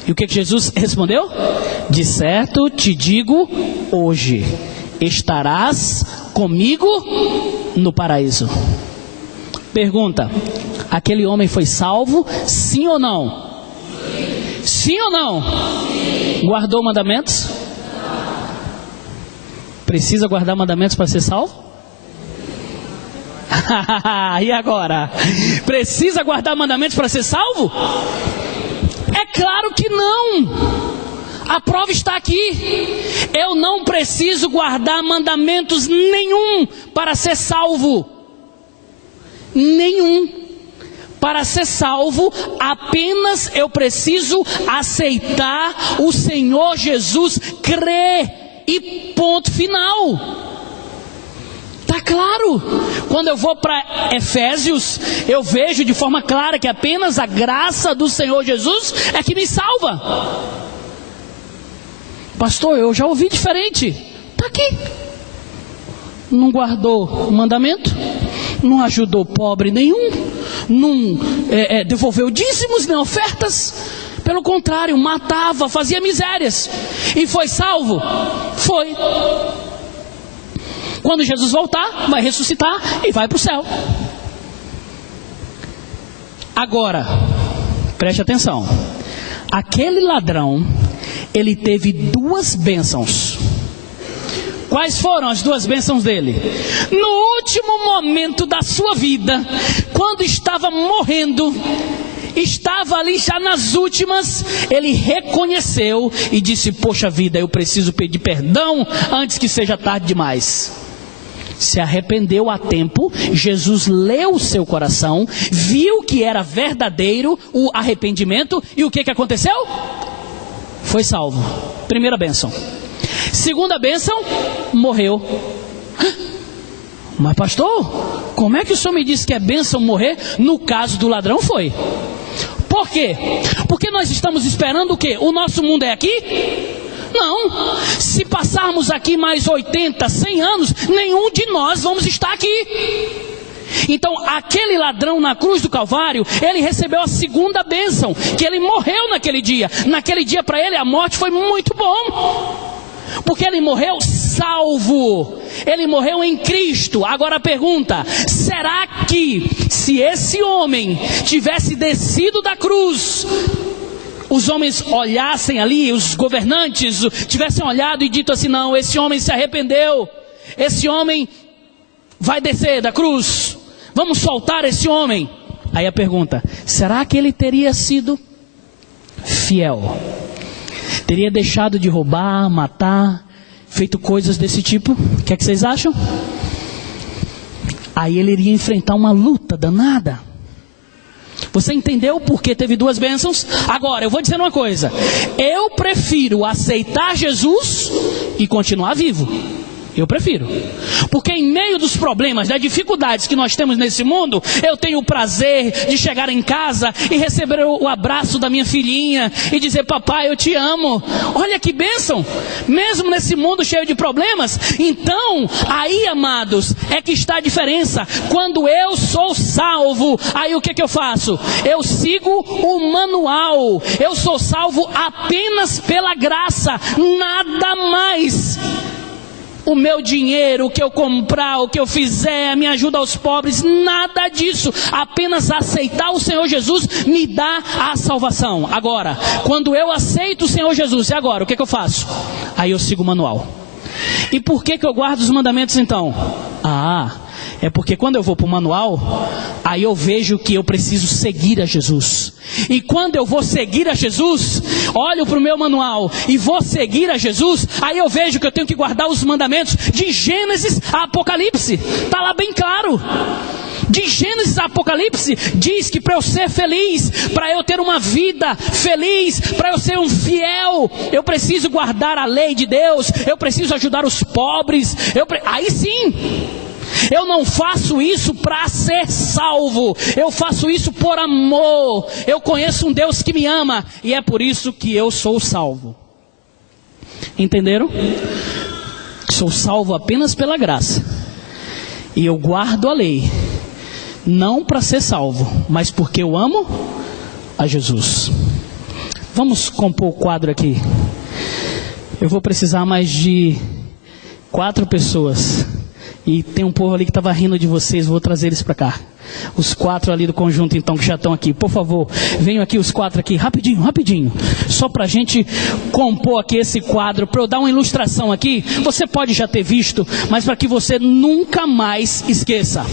E o que Jesus respondeu? De certo te digo hoje, estarás comigo no paraíso. Pergunta: aquele homem foi salvo, sim ou não? Sim ou não? Guardou mandamentos? Precisa guardar mandamentos para ser salvo? E agora? Precisa guardar mandamentos para ser salvo? É claro que não. A prova está aqui. Eu não preciso guardar mandamentos nenhum para ser salvo. Nenhum. Para ser salvo, apenas eu preciso aceitar o Senhor Jesus, crer e ponto final. Está claro? Quando eu vou para Efésios, eu vejo de forma clara que apenas a graça do Senhor Jesus é que me salva. Pastor, eu já ouvi diferente. Está aqui. Não guardou o mandamento, não ajudou pobre nenhum, não devolveu dízimos nem ofertas. Pelo contrário, matava, fazia misérias. E foi salvo? Foi. Quando Jesus voltar, vai ressuscitar e vai para o céu. Agora, preste atenção. Aquele ladrão, ele teve 2 bênçãos. Quais foram as 2 bênçãos dele? No último momento da sua vida, quando estava morrendo, estava ali já nas últimas, ele reconheceu e disse: poxa vida, eu preciso pedir perdão antes que seja tarde demais. Se arrependeu a tempo, Jesus leu o seu coração, viu que era verdadeiro o arrependimento, e o que aconteceu? Foi salvo. Primeira bênção. Segunda bênção, morreu. Mas pastor, como é que o senhor me disse que é bênção morrer? No caso do ladrão foi. Por quê? Porque nós estamos esperando o quê? O nosso mundo é aqui? Não, se passarmos aqui mais 80, 100 anos, nenhum de nós vamos estar aqui. Então aquele ladrão na cruz do Calvário, ele recebeu a segunda bênção, que ele morreu naquele dia. Naquele dia para ele a morte foi muito bom, porque ele morreu salvo, ele morreu em Cristo. Agora a pergunta: será que se esse homem tivesse descido da cruz, os homens olhassem ali, os governantes tivessem olhado e dito assim: não, esse homem se arrependeu, esse homem vai descer da cruz, vamos soltar esse homem. Aí a pergunta: será que ele teria sido fiel? Teria deixado de roubar, matar, feito coisas desse tipo? O que é que vocês acham? Aí ele iria enfrentar uma luta danada. Você entendeu porque teve duas bênçãos? Agora, eu vou dizer uma coisa: eu prefiro aceitar Jesus e continuar vivo. Eu prefiro. Porque em meio dos problemas, das dificuldades que nós temos nesse mundo, eu tenho o prazer de chegar em casa e receber o abraço da minha filhinha e dizer: papai, eu te amo. Olha que bênção. Mesmo nesse mundo cheio de problemas. Então, aí, amados, é que está a diferença. Quando eu sou salvo, aí o que eu faço? Eu sigo o manual. Eu sou salvo apenas pela graça, nada mais. O meu dinheiro, o que eu comprar, o que eu fizer, a minha ajuda aos pobres, nada disso. Apenas aceitar o Senhor Jesus me dá a salvação. Agora, quando eu aceito o Senhor Jesus, e agora, o que eu faço? Aí eu sigo o manual. E por que eu guardo os mandamentos então? É porque quando eu vou para o manual, aí eu vejo que eu preciso seguir a Jesus. E quando eu vou seguir a Jesus, olho para o meu manual e vou seguir a Jesus, aí eu vejo que eu tenho que guardar os mandamentos de Gênesis a Apocalipse. Está lá bem claro. De Gênesis a Apocalipse diz que para eu ser feliz, para eu ter uma vida feliz, para eu ser um fiel, eu preciso guardar a lei de Deus, eu preciso ajudar os pobres. Aí sim. Eu não faço isso para ser salvo, eu faço isso por amor. Eu conheço um Deus que me ama e é por isso que eu sou salvo. Entenderam? Sou salvo apenas pela graça. E eu guardo a lei, não para ser salvo, mas porque eu amo a Jesus. Vamos compor o quadro aqui. Eu vou precisar mais de 4 pessoas. E tem um povo ali que estava rindo de vocês, vou trazer eles para cá. Os 4 ali do conjunto então que já estão aqui. Por favor, venham aqui os 4 aqui, rapidinho. Só para a gente compor aqui esse quadro, para eu dar uma ilustração aqui. Você pode já ter visto, mas para que você nunca mais esqueça.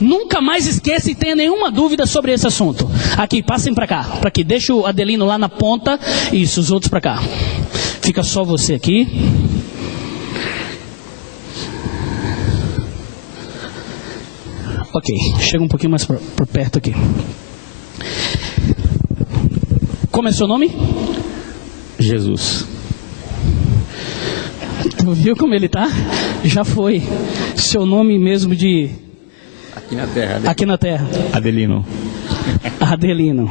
Nunca mais esqueça e tenha nenhuma dúvida sobre esse assunto. Aqui, passem para cá, para aqui. Deixa o Adelino lá na ponta. Isso, os outros para cá. Fica só você aqui. Ok, chega um pouquinho mais por perto aqui. Como é seu nome? Jesus. Tu viu como ele tá? Já foi. Seu nome mesmo de... Aqui na terra. Aqui na terra. Adelino. Adelino.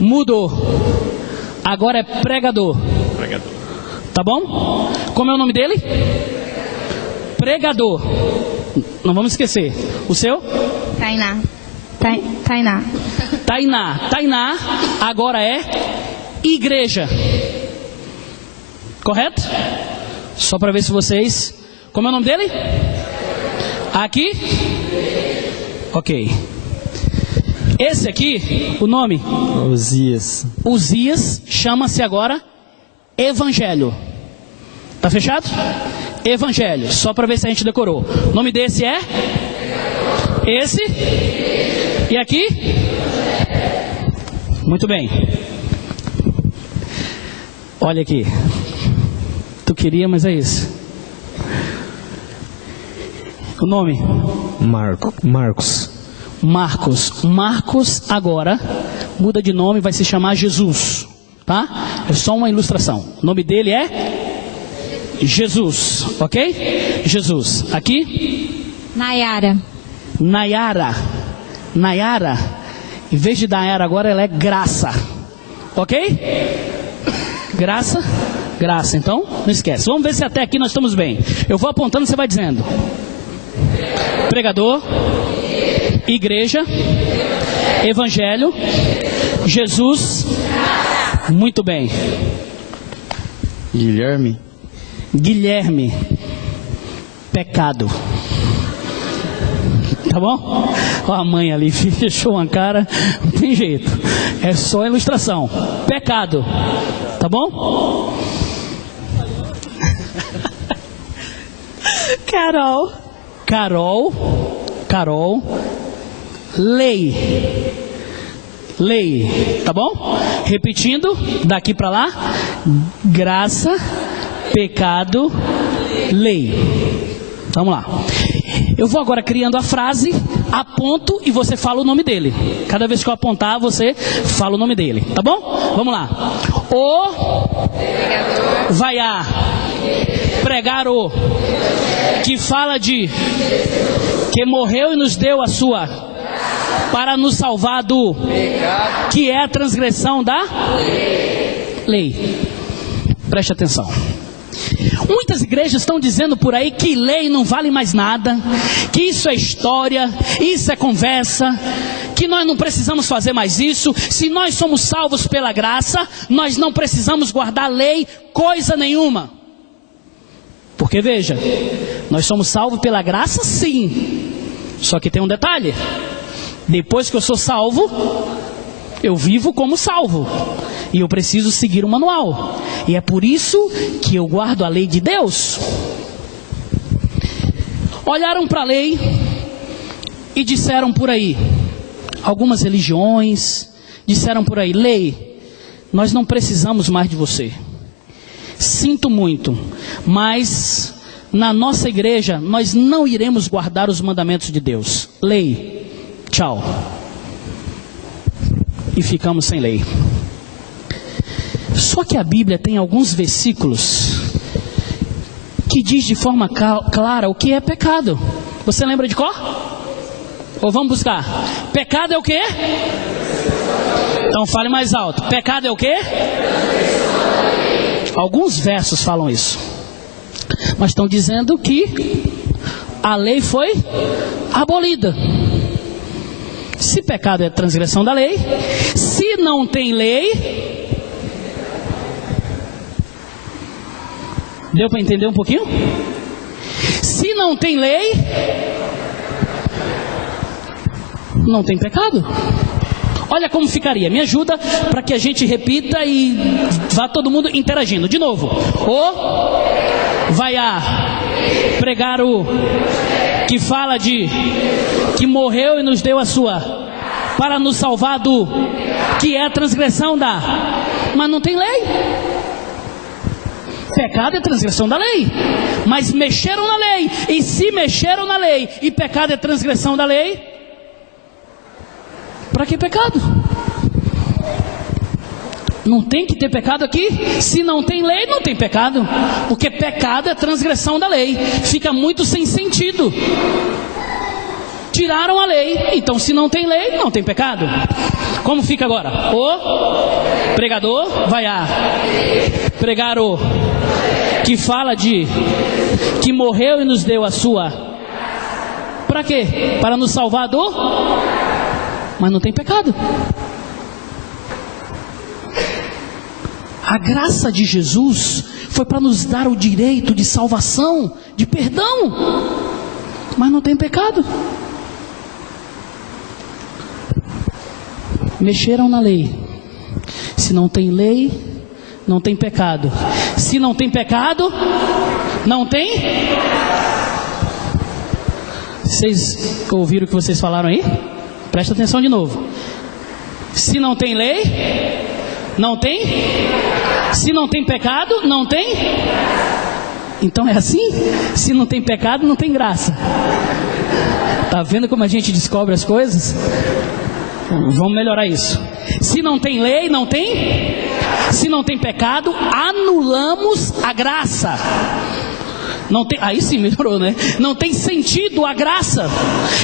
Mudou. Agora é pregador. Pregador. Tá bom? Como é o nome dele? Pregador. Não vamos esquecer. O seu? Tainá. Tainá agora é igreja. Correto? Só para ver se vocês... Como é o nome dele? Aqui? Ok. Esse aqui, o nome? Uzias. Uzias chama-se agora Evangelho. Tá fechado? Evangelho, só para ver se a gente decorou. O nome desse é? Esse? E aqui? Muito bem. Olha aqui. Tu queria, mas é isso. O nome? Marcos. Marcos agora muda de nome, vai se chamar Jesus. Tá? É só uma ilustração. O nome dele é? Jesus, ok? Jesus. Aqui? Nayara. Em vez de Nayara agora ela é Graça. Ok? Graça. Então, não esquece. Vamos ver se até aqui nós estamos bem. Eu vou apontando, você vai dizendo. Pregador. Igreja. Evangelho. Jesus. Muito bem. Guilherme, pecado. Tá bom? Ó, a mãe ali fechou uma cara, não tem jeito. É só ilustração. Pecado. Tá bom? Carol. Lei. Tá bom? Repetindo, daqui para lá. Graça, pecado, lei. Vamos lá. Eu vou agora criando a frase, aponto e você fala o nome dele. Cada vez que eu apontar, você fala o nome dele. Tá bom? Vamos lá. O vai a pregar o que fala de que morreu e nos deu a sua para nos salvar do que é a transgressão da lei. Preste atenção. Muitas igrejas estão dizendo por aí que lei não vale mais nada, que isso é história, isso é conversa, que nós não precisamos fazer mais isso. Se nós somos salvos pela graça, nós não precisamos guardar lei coisa nenhuma. Porque veja, nós somos salvos pela graça sim, só que tem um detalhe: depois que eu sou salvo, eu vivo como salvo, e eu preciso seguir o manual, e é por isso que eu guardo a lei de Deus. Olharam para a lei e disseram por aí, algumas religiões disseram por aí: lei, nós não precisamos mais de você. Sinto muito, mas na nossa igreja nós não iremos guardar os mandamentos de Deus. Lei, tchau. E ficamos sem lei. Só que a Bíblia tem alguns versículos que diz de forma clara o que é pecado. Você lembra de qual? Ou vamos buscar? Pecado é o quê? Então fale mais alto. Pecado é o quê? Alguns versos falam isso, mas estão dizendo que a lei foi abolida. Se pecado é transgressão da lei, se não tem lei, deu para entender um pouquinho? Se não tem lei, não tem pecado. Olha como ficaria. Me ajuda para que a gente repita e vá todo mundo interagindo. De novo. O vai a pregar o que fala de que morreu e nos deu a sua para nos salvar do que é a transgressão da. Mas não tem lei. Pecado é transgressão da lei. Mas mexeram na lei. E se mexeram na lei e pecado é transgressão da lei, para que pecado? Não tem que ter pecado aqui. Se não tem lei, não tem pecado. Porque pecado é transgressão da lei. Fica muito sem sentido. Tiraram a lei. Então se não tem lei, não tem pecado. Como fica agora? O pregador vai a pregar o que fala de que morreu e nos deu a sua. Para quê? Para nos salvar do... Mas não tem pecado. A graça de Jesus foi para nos dar o direito de salvação, de perdão, mas não tem pecado. Mexeram na lei. Se não tem lei, não tem pecado. Se não tem pecado, não tem. Vocês ouviram o que vocês falaram aí? Presta atenção de novo. Se não tem lei, não tem. Se não tem pecado, não tem. Então é assim? Se não tem pecado, não tem graça. Tá vendo como a gente descobre as coisas? Vamos melhorar isso. Se não tem lei, não tem. Se não tem pecado, anulamos a graça. Não tem, aí sim melhorou, né? Não tem sentido a graça.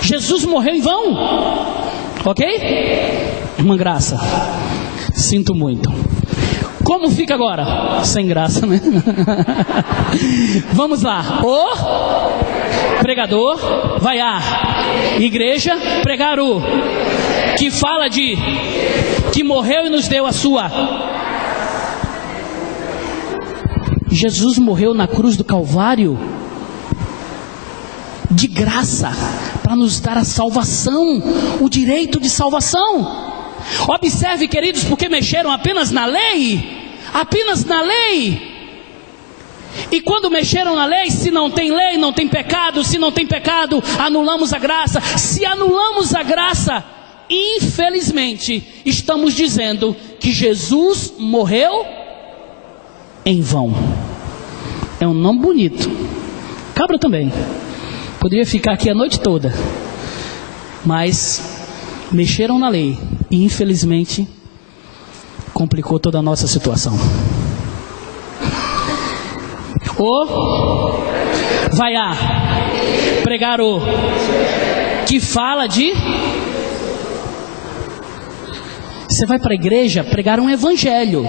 Jesus morreu em vão. Ok? Uma graça. Sinto muito. Como fica agora? Sem graça, né? Vamos lá. O pregador vai à igreja pregar o que fala de que morreu e nos deu a sua. Jesus morreu na cruz do Calvário de graça para nos dar a salvação, o direito de salvação. Observe, queridos, porque mexeram apenas na lei, apenas na lei. E quando mexeram na lei, se não tem lei, não tem pecado. Se não tem pecado, anulamos a graça. Se anulamos a graça, infelizmente, estamos dizendo que Jesus morreu em vão. É um nome bonito. Cabra também. Poderia ficar aqui a noite toda. Mas mexeram na lei e infelizmente complicou toda a nossa situação. Vai pregar o que fala de... Você vai para a igreja pregar um evangelho.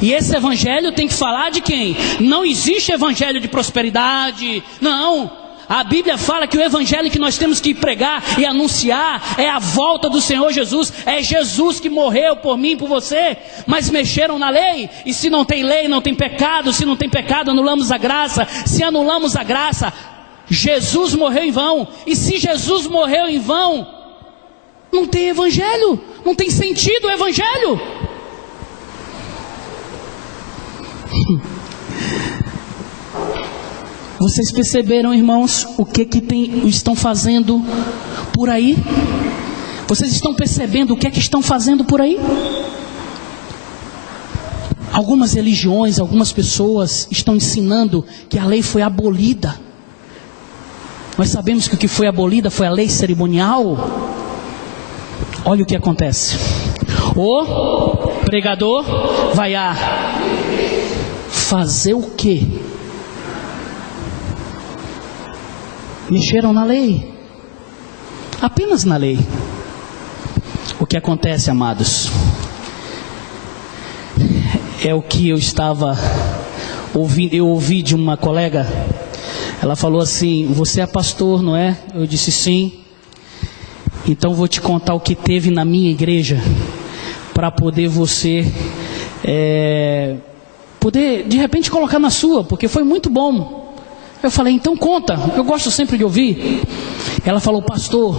E esse evangelho tem que falar de quem? Não existe evangelho de prosperidade. Não. A Bíblia fala que o evangelho que nós temos que pregar e anunciar é a volta do Senhor Jesus. É Jesus que morreu por mim e por você. Mas mexeram na lei. E se não tem lei, não tem pecado. Se não tem pecado, anulamos a graça. Se anulamos a graça, Jesus morreu em vão. E se Jesus morreu em vão, não tem evangelho. Não tem sentido o evangelho. Vocês perceberam, irmãos, o que estão fazendo por aí? Vocês estão percebendo o que estão fazendo por aí? Algumas religiões, algumas pessoas estão ensinando que a lei foi abolida. Nós sabemos que o que foi abolida foi a lei cerimonial. Olha o que acontece. O pregador vai fazer o quê? Mexeram na lei, apenas na lei. O que acontece, amados, é o que eu estava ouvindo. Eu ouvi de uma colega, ela falou assim: você é pastor, não é? Eu disse sim. Então vou te contar o que teve na minha igreja, para poder você poder de repente colocar na sua, porque foi muito bom. Eu falei, então conta, eu gosto sempre de ouvir. Ela falou, pastor,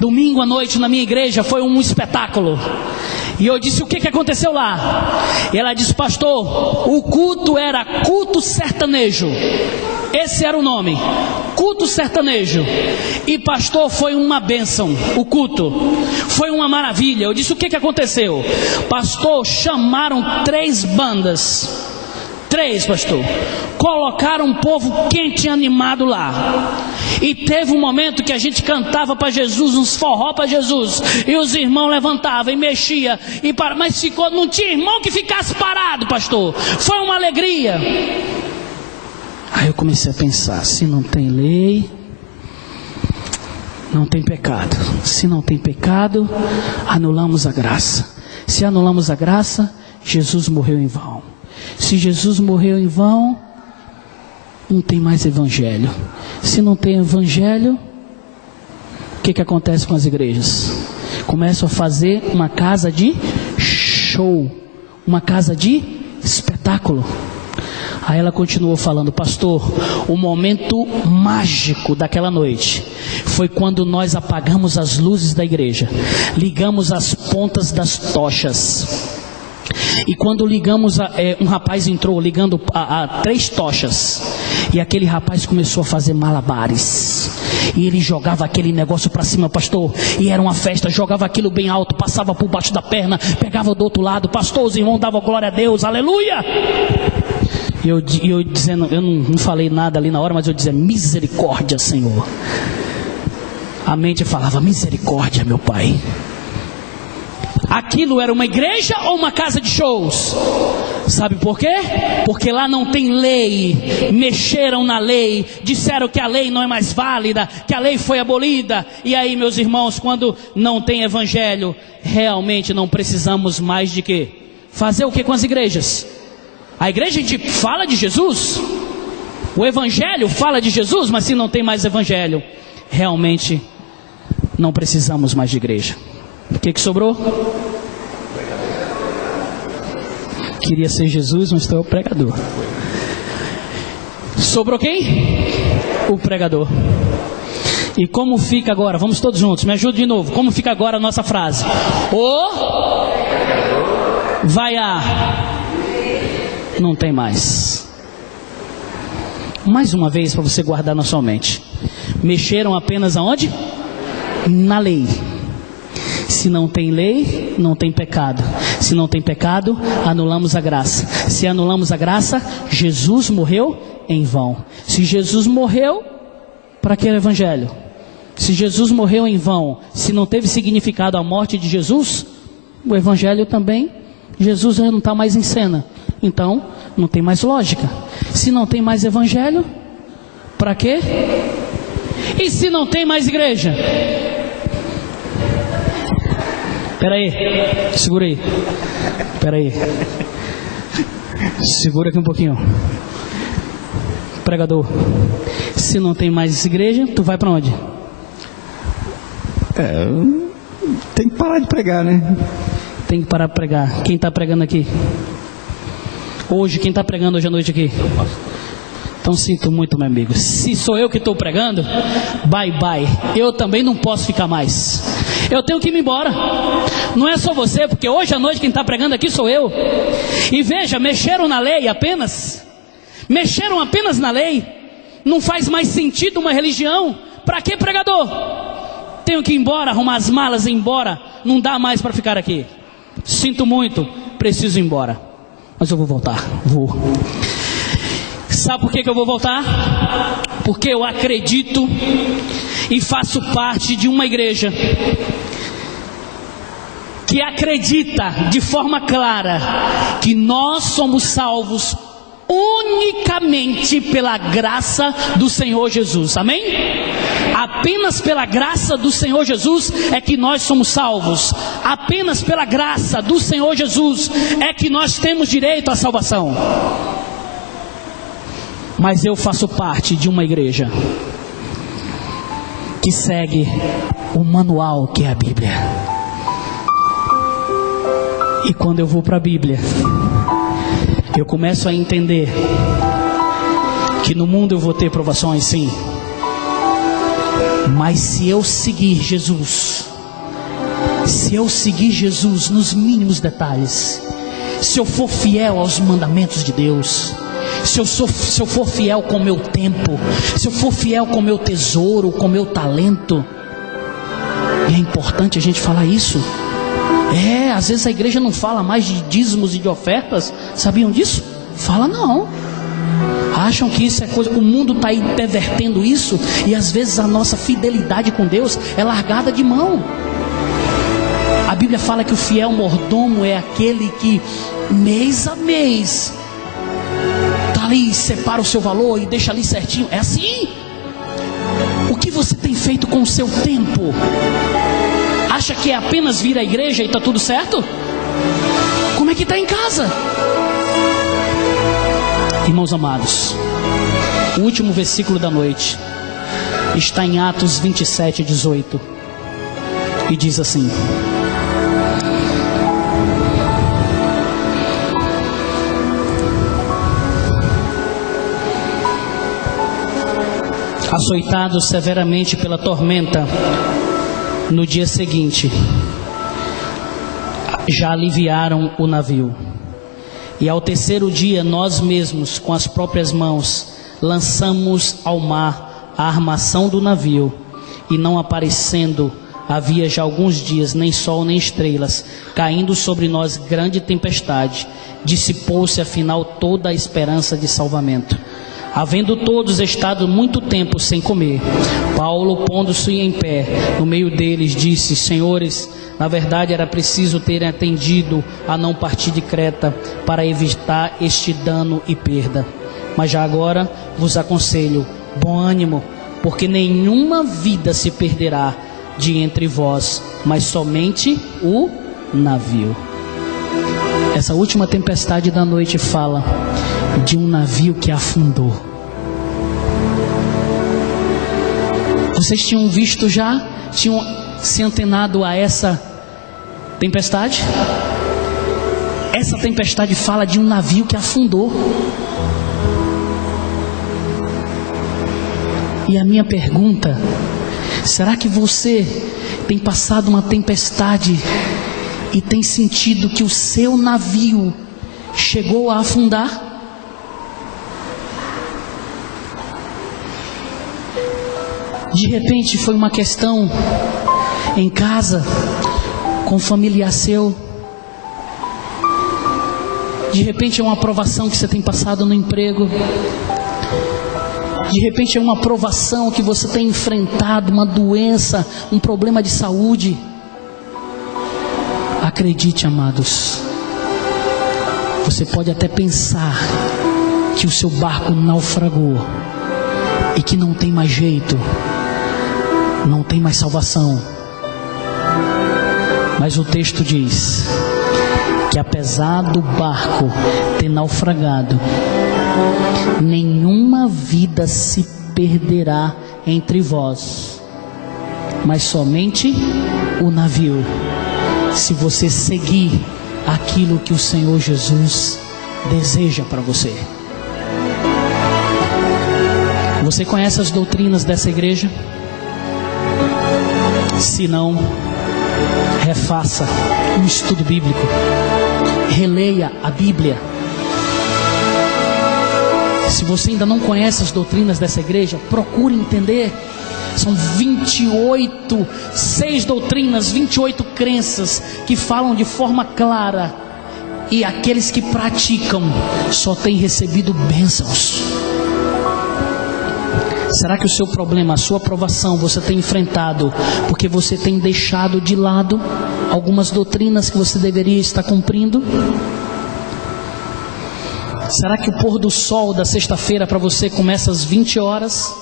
domingo à noite na minha igreja foi um espetáculo. E eu disse, o que aconteceu lá? E ela disse, pastor, o culto era culto sertanejo. Esse era o nome, culto sertanejo. E pastor, foi uma bênção o culto, foi uma maravilha. Eu disse, o que aconteceu? Pastor, chamaram 3 bandas. 3, pastor. Colocaram um povo quente e animado lá. E teve um momento que a gente cantava para Jesus, uns forró para Jesus. E os irmãos levantavam e mexiam. Mas ficou, não tinha irmão que ficasse parado, pastor. Foi uma alegria. Aí eu comecei a pensar, se não tem lei, não tem pecado. Se não tem pecado, anulamos a graça. Se anulamos a graça, Jesus morreu em vão. Se Jesus morreu em vão, não tem mais evangelho. Se não tem evangelho, o que acontece com as igrejas? Começam a fazer uma casa de show, uma casa de espetáculo. Aí ela continuou falando, pastor, o momento mágico daquela noite foi quando nós apagamos as luzes da igreja, ligamos as pontas das tochas. E quando ligamos, um rapaz entrou ligando a 3 tochas. E aquele rapaz começou a fazer malabares. E ele jogava aquele negócio para cima, pastor. E era uma festa, jogava aquilo bem alto, passava por baixo da perna, pegava do outro lado. Pastor, os irmãos davam glória a Deus, aleluia. E eu dizendo, eu não falei nada ali na hora, mas eu dizia, misericórdia, Senhor. A mente falava, misericórdia, meu Pai. Aquilo era uma igreja ou uma casa de shows? Sabe por quê? Porque lá não tem lei. Mexeram na lei, disseram que a lei não é mais válida, que a lei foi abolida. E aí, meus irmãos, quando não tem evangelho, realmente não precisamos mais de quê? Fazer o que com as igrejas? A igreja, a gente fala de Jesus, o evangelho fala de Jesus, mas se não tem mais evangelho, realmente não precisamos mais de igreja. O que sobrou? Queria ser Jesus, mas estou o pregador. Sobrou quem? o pregador. E como fica agora? Vamos todos juntos, me ajuda de novo. Como fica agora a nossa frase? O vai a não tem mais. Mais uma vez para você guardar na sua mente. Mexeram apenas aonde? Na lei. Se não tem lei, não tem pecado. Se não tem pecado, anulamos a graça. Se anulamos a graça, Jesus morreu em vão. Se Jesus morreu, para que o evangelho? Se Jesus morreu em vão, se não teve significado a morte de Jesus, o evangelho também, Jesus já não está mais em cena. Então, não tem mais lógica. Se não tem mais evangelho, para quê? E se não tem mais igreja? Espera aí, segura aí. Espera aí. Segura aqui um pouquinho. Pregador, se não tem mais igreja, tu vai para onde? Tem que parar de pregar, né? Tem que parar de pregar. Quem está pregando aqui? Hoje, quem está pregando hoje à noite aqui? Então sinto muito, meu amigo. Se sou eu que estou pregando, bye bye. Eu também não posso ficar mais. Eu tenho que ir embora. Não é só você, porque hoje à noite quem está pregando aqui sou eu. E veja, mexeram na lei apenas. Mexeram apenas na lei. Não faz mais sentido uma religião. Para que pregador? Tenho que ir embora, arrumar as malas e ir embora. Não dá mais para ficar aqui. Sinto muito, preciso ir embora. Mas eu vou voltar, vou. Sabe por que eu vou voltar? Porque eu acredito e faço parte de uma igreja que acredita de forma clara que nós somos salvos unicamente pela graça do Senhor Jesus. Amém? Apenas pela graça do Senhor Jesus é que nós somos salvos. Apenas pela graça do Senhor Jesus é que nós temos direito à salvação. Mas eu faço parte de uma igreja que segue o manual que é a Bíblia. E quando eu vou para a Bíblia, eu começo a entender que no mundo eu vou ter provações, sim. Mas se eu seguir Jesus, nos mínimos detalhes, se eu for fiel aos mandamentos de Deus, se eu for fiel com o meu tempo, se eu for fiel com o meu tesouro, com o meu talento, e é importante a gente falar isso. Às vezes a igreja não fala mais de dízimos e de ofertas. Sabiam disso? Fala não. Acham que isso é coisa, o mundo está aí pervertendo isso, e às vezes a nossa fidelidade com Deus é largada de mão. A Bíblia fala que o fiel mordomo é aquele que mês a mês está ali, separa o seu valor e deixa ali certinho. É assim. O que você tem feito com o seu tempo? Acha que é apenas vir à igreja e está tudo certo? Como é que está em casa? Irmãos amados, o último versículo da noite está em Atos 27, 18, e diz assim: açoitados severamente pela tormenta, no dia seguinte já aliviaram o navio. E ao terceiro dia, nós mesmos, com as próprias mãos, lançamos ao mar a armação do navio, e não aparecendo, havia já alguns dias, nem sol nem estrelas, caindo sobre nós grande tempestade, dissipou-se afinal toda a esperança de salvamento. Havendo todos estado muito tempo sem comer, Paulo, pondo-se em pé no meio deles, disse: Senhores, na verdade era preciso terem atendido a não partir de Creta, para evitar este dano e perda. Mas já agora vos aconselho, bom ânimo, porque nenhuma vida se perderá de entre vós, mas somente o navio. Essa última tempestade da noite fala de um navio que afundou. Vocês tinham visto já? Tinham se antenado a essa tempestade? Essa tempestade fala de um navio que afundou. E a minha pergunta: será que você tem passado uma tempestade e tem sentido que o seu navio chegou a afundar? De repente foi uma questão em casa, com um familiar seu. De repente é uma provação que você tem passado no emprego. De repente é uma provação que você tem enfrentado, uma doença, um problema de saúde. Acredite, amados, você pode até pensar que o seu barco naufragou e que não tem mais jeito, não tem mais salvação. Mas o texto diz que apesar do barco ter naufragado, nenhuma vida se perderá entre vós, mas somente o navio, se você seguir aquilo que o Senhor Jesus deseja para você. Você conhece as doutrinas dessa igreja? Se não, refaça um estudo bíblico, releia a Bíblia. Se você ainda não conhece as doutrinas dessa igreja, procure entender. São 6 doutrinas, 28 crenças que falam de forma clara, e aqueles que praticam só têm recebido bênçãos. Será que o seu problema, a sua provação, você tem enfrentado porque você tem deixado de lado algumas doutrinas que você deveria estar cumprindo? Será que o pôr do sol da sexta-feira para você começa às 20 horas?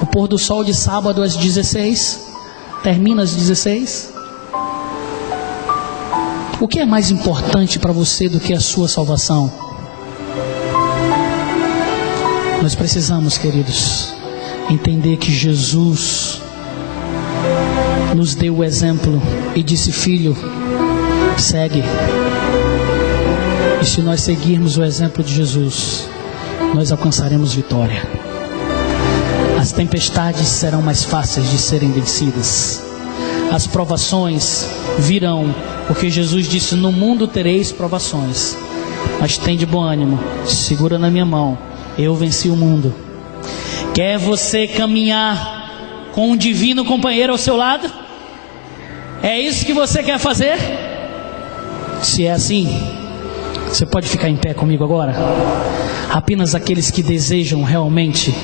O pôr do sol de sábado às 16? Termina às 16? O que é mais importante para você do que a sua salvação? Nós precisamos, queridos, entender que Jesus nos deu o exemplo e disse: filho, segue. E se nós seguirmos o exemplo de Jesus, nós alcançaremos vitória. As tempestades serão mais fáceis de serem vencidas. As provações virão, porque Jesus disse: no mundo tereis provações, mas tem de bom ânimo, segura na minha mão, eu venci o mundo. Quer você caminhar com um divino companheiro ao seu lado? É isso que você quer fazer? Se é assim, você pode ficar em pé comigo agora? Apenas aqueles que desejam realmente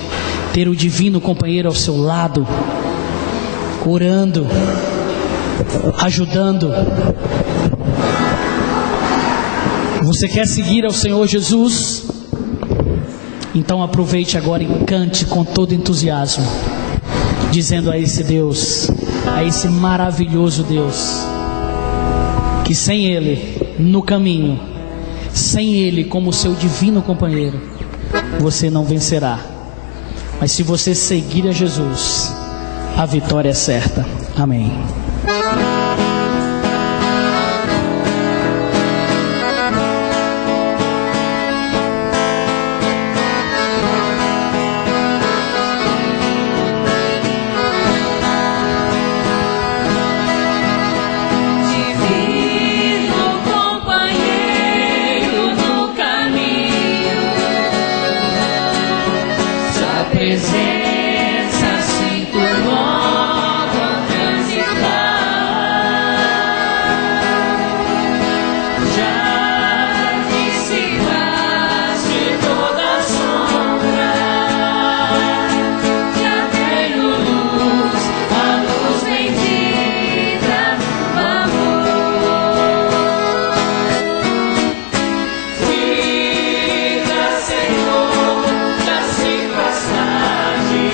ter o divino companheiro ao seu lado, orando, ajudando. Você quer seguir ao Senhor Jesus? Então aproveite agora e cante com todo entusiasmo, dizendo a esse Deus, a esse maravilhoso Deus, que sem Ele no caminho, sem Ele como seu divino companheiro, você não vencerá. Mas se você seguir a Jesus, a vitória é certa. Amém. Senhor, já se faz tarde.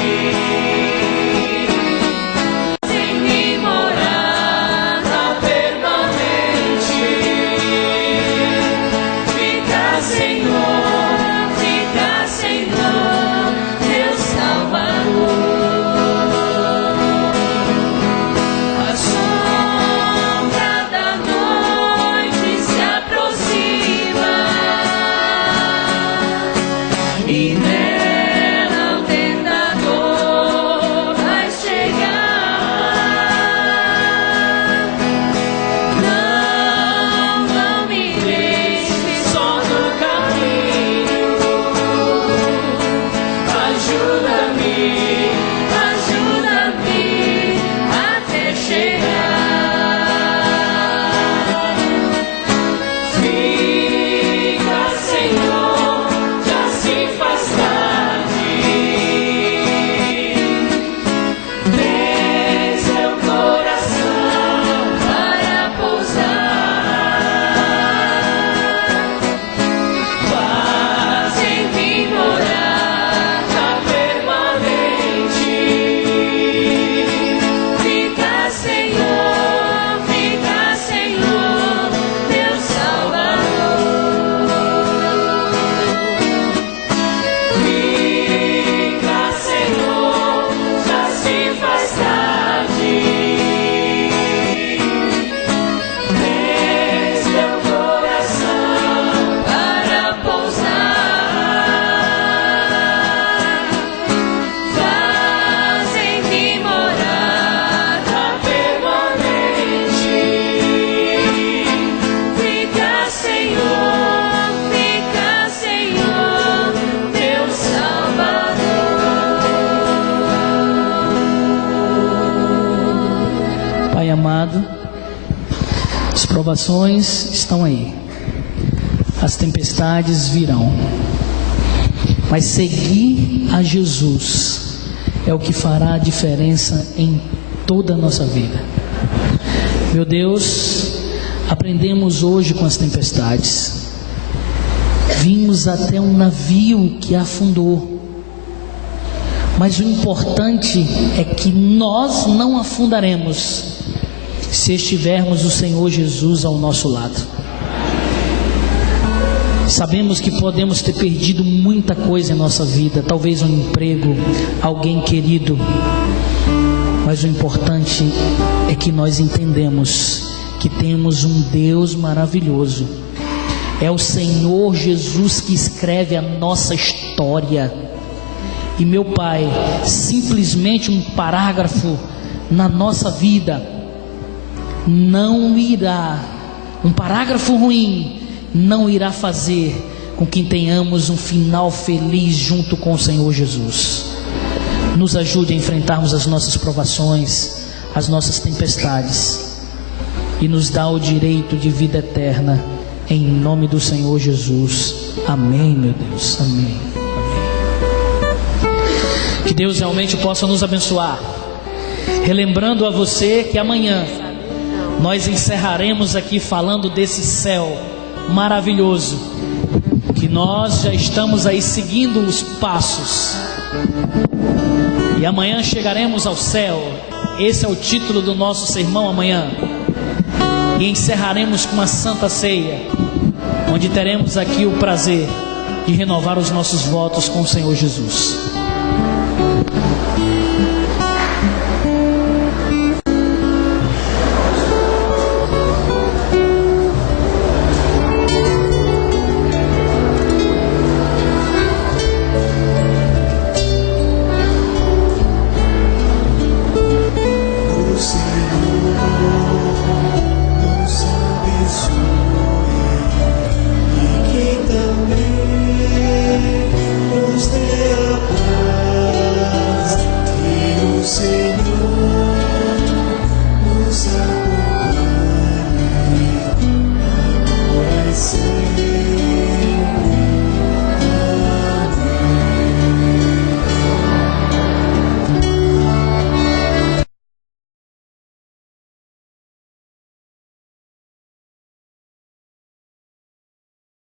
provações estão aí, as tempestades virão, mas seguir a Jesus é o que fará a diferença em toda a nossa vida. Meu Deus, aprendemos hoje com as tempestades. Vimos até um navio que afundou, mas o importante é que nós não afundaremos se estivermos o Senhor Jesus ao nosso lado. Sabemos que podemos ter perdido muita coisa em nossa vida, talvez um emprego, alguém querido, mas o importante é que nós entendemos que temos um Deus maravilhoso. É o Senhor Jesus que escreve a nossa história. E meu Pai, simplesmente um parágrafo na nossa vida não irá, um parágrafo ruim não irá fazer com que tenhamos um final feliz junto com o Senhor Jesus. Nos ajude a enfrentarmos as nossas provações, as nossas tempestades, e nos dá o direito de vida eterna, em nome do Senhor Jesus. Amém, meu Deus, amém. Que Deus realmente possa nos abençoar, relembrando a você que amanhã nós encerraremos aqui falando desse céu maravilhoso, que nós já estamos aí seguindo os passos, e amanhã chegaremos ao céu. Esse é o título do nosso sermão amanhã, e encerraremos com uma santa ceia, onde teremos aqui o prazer de renovar os nossos votos com o Senhor Jesus.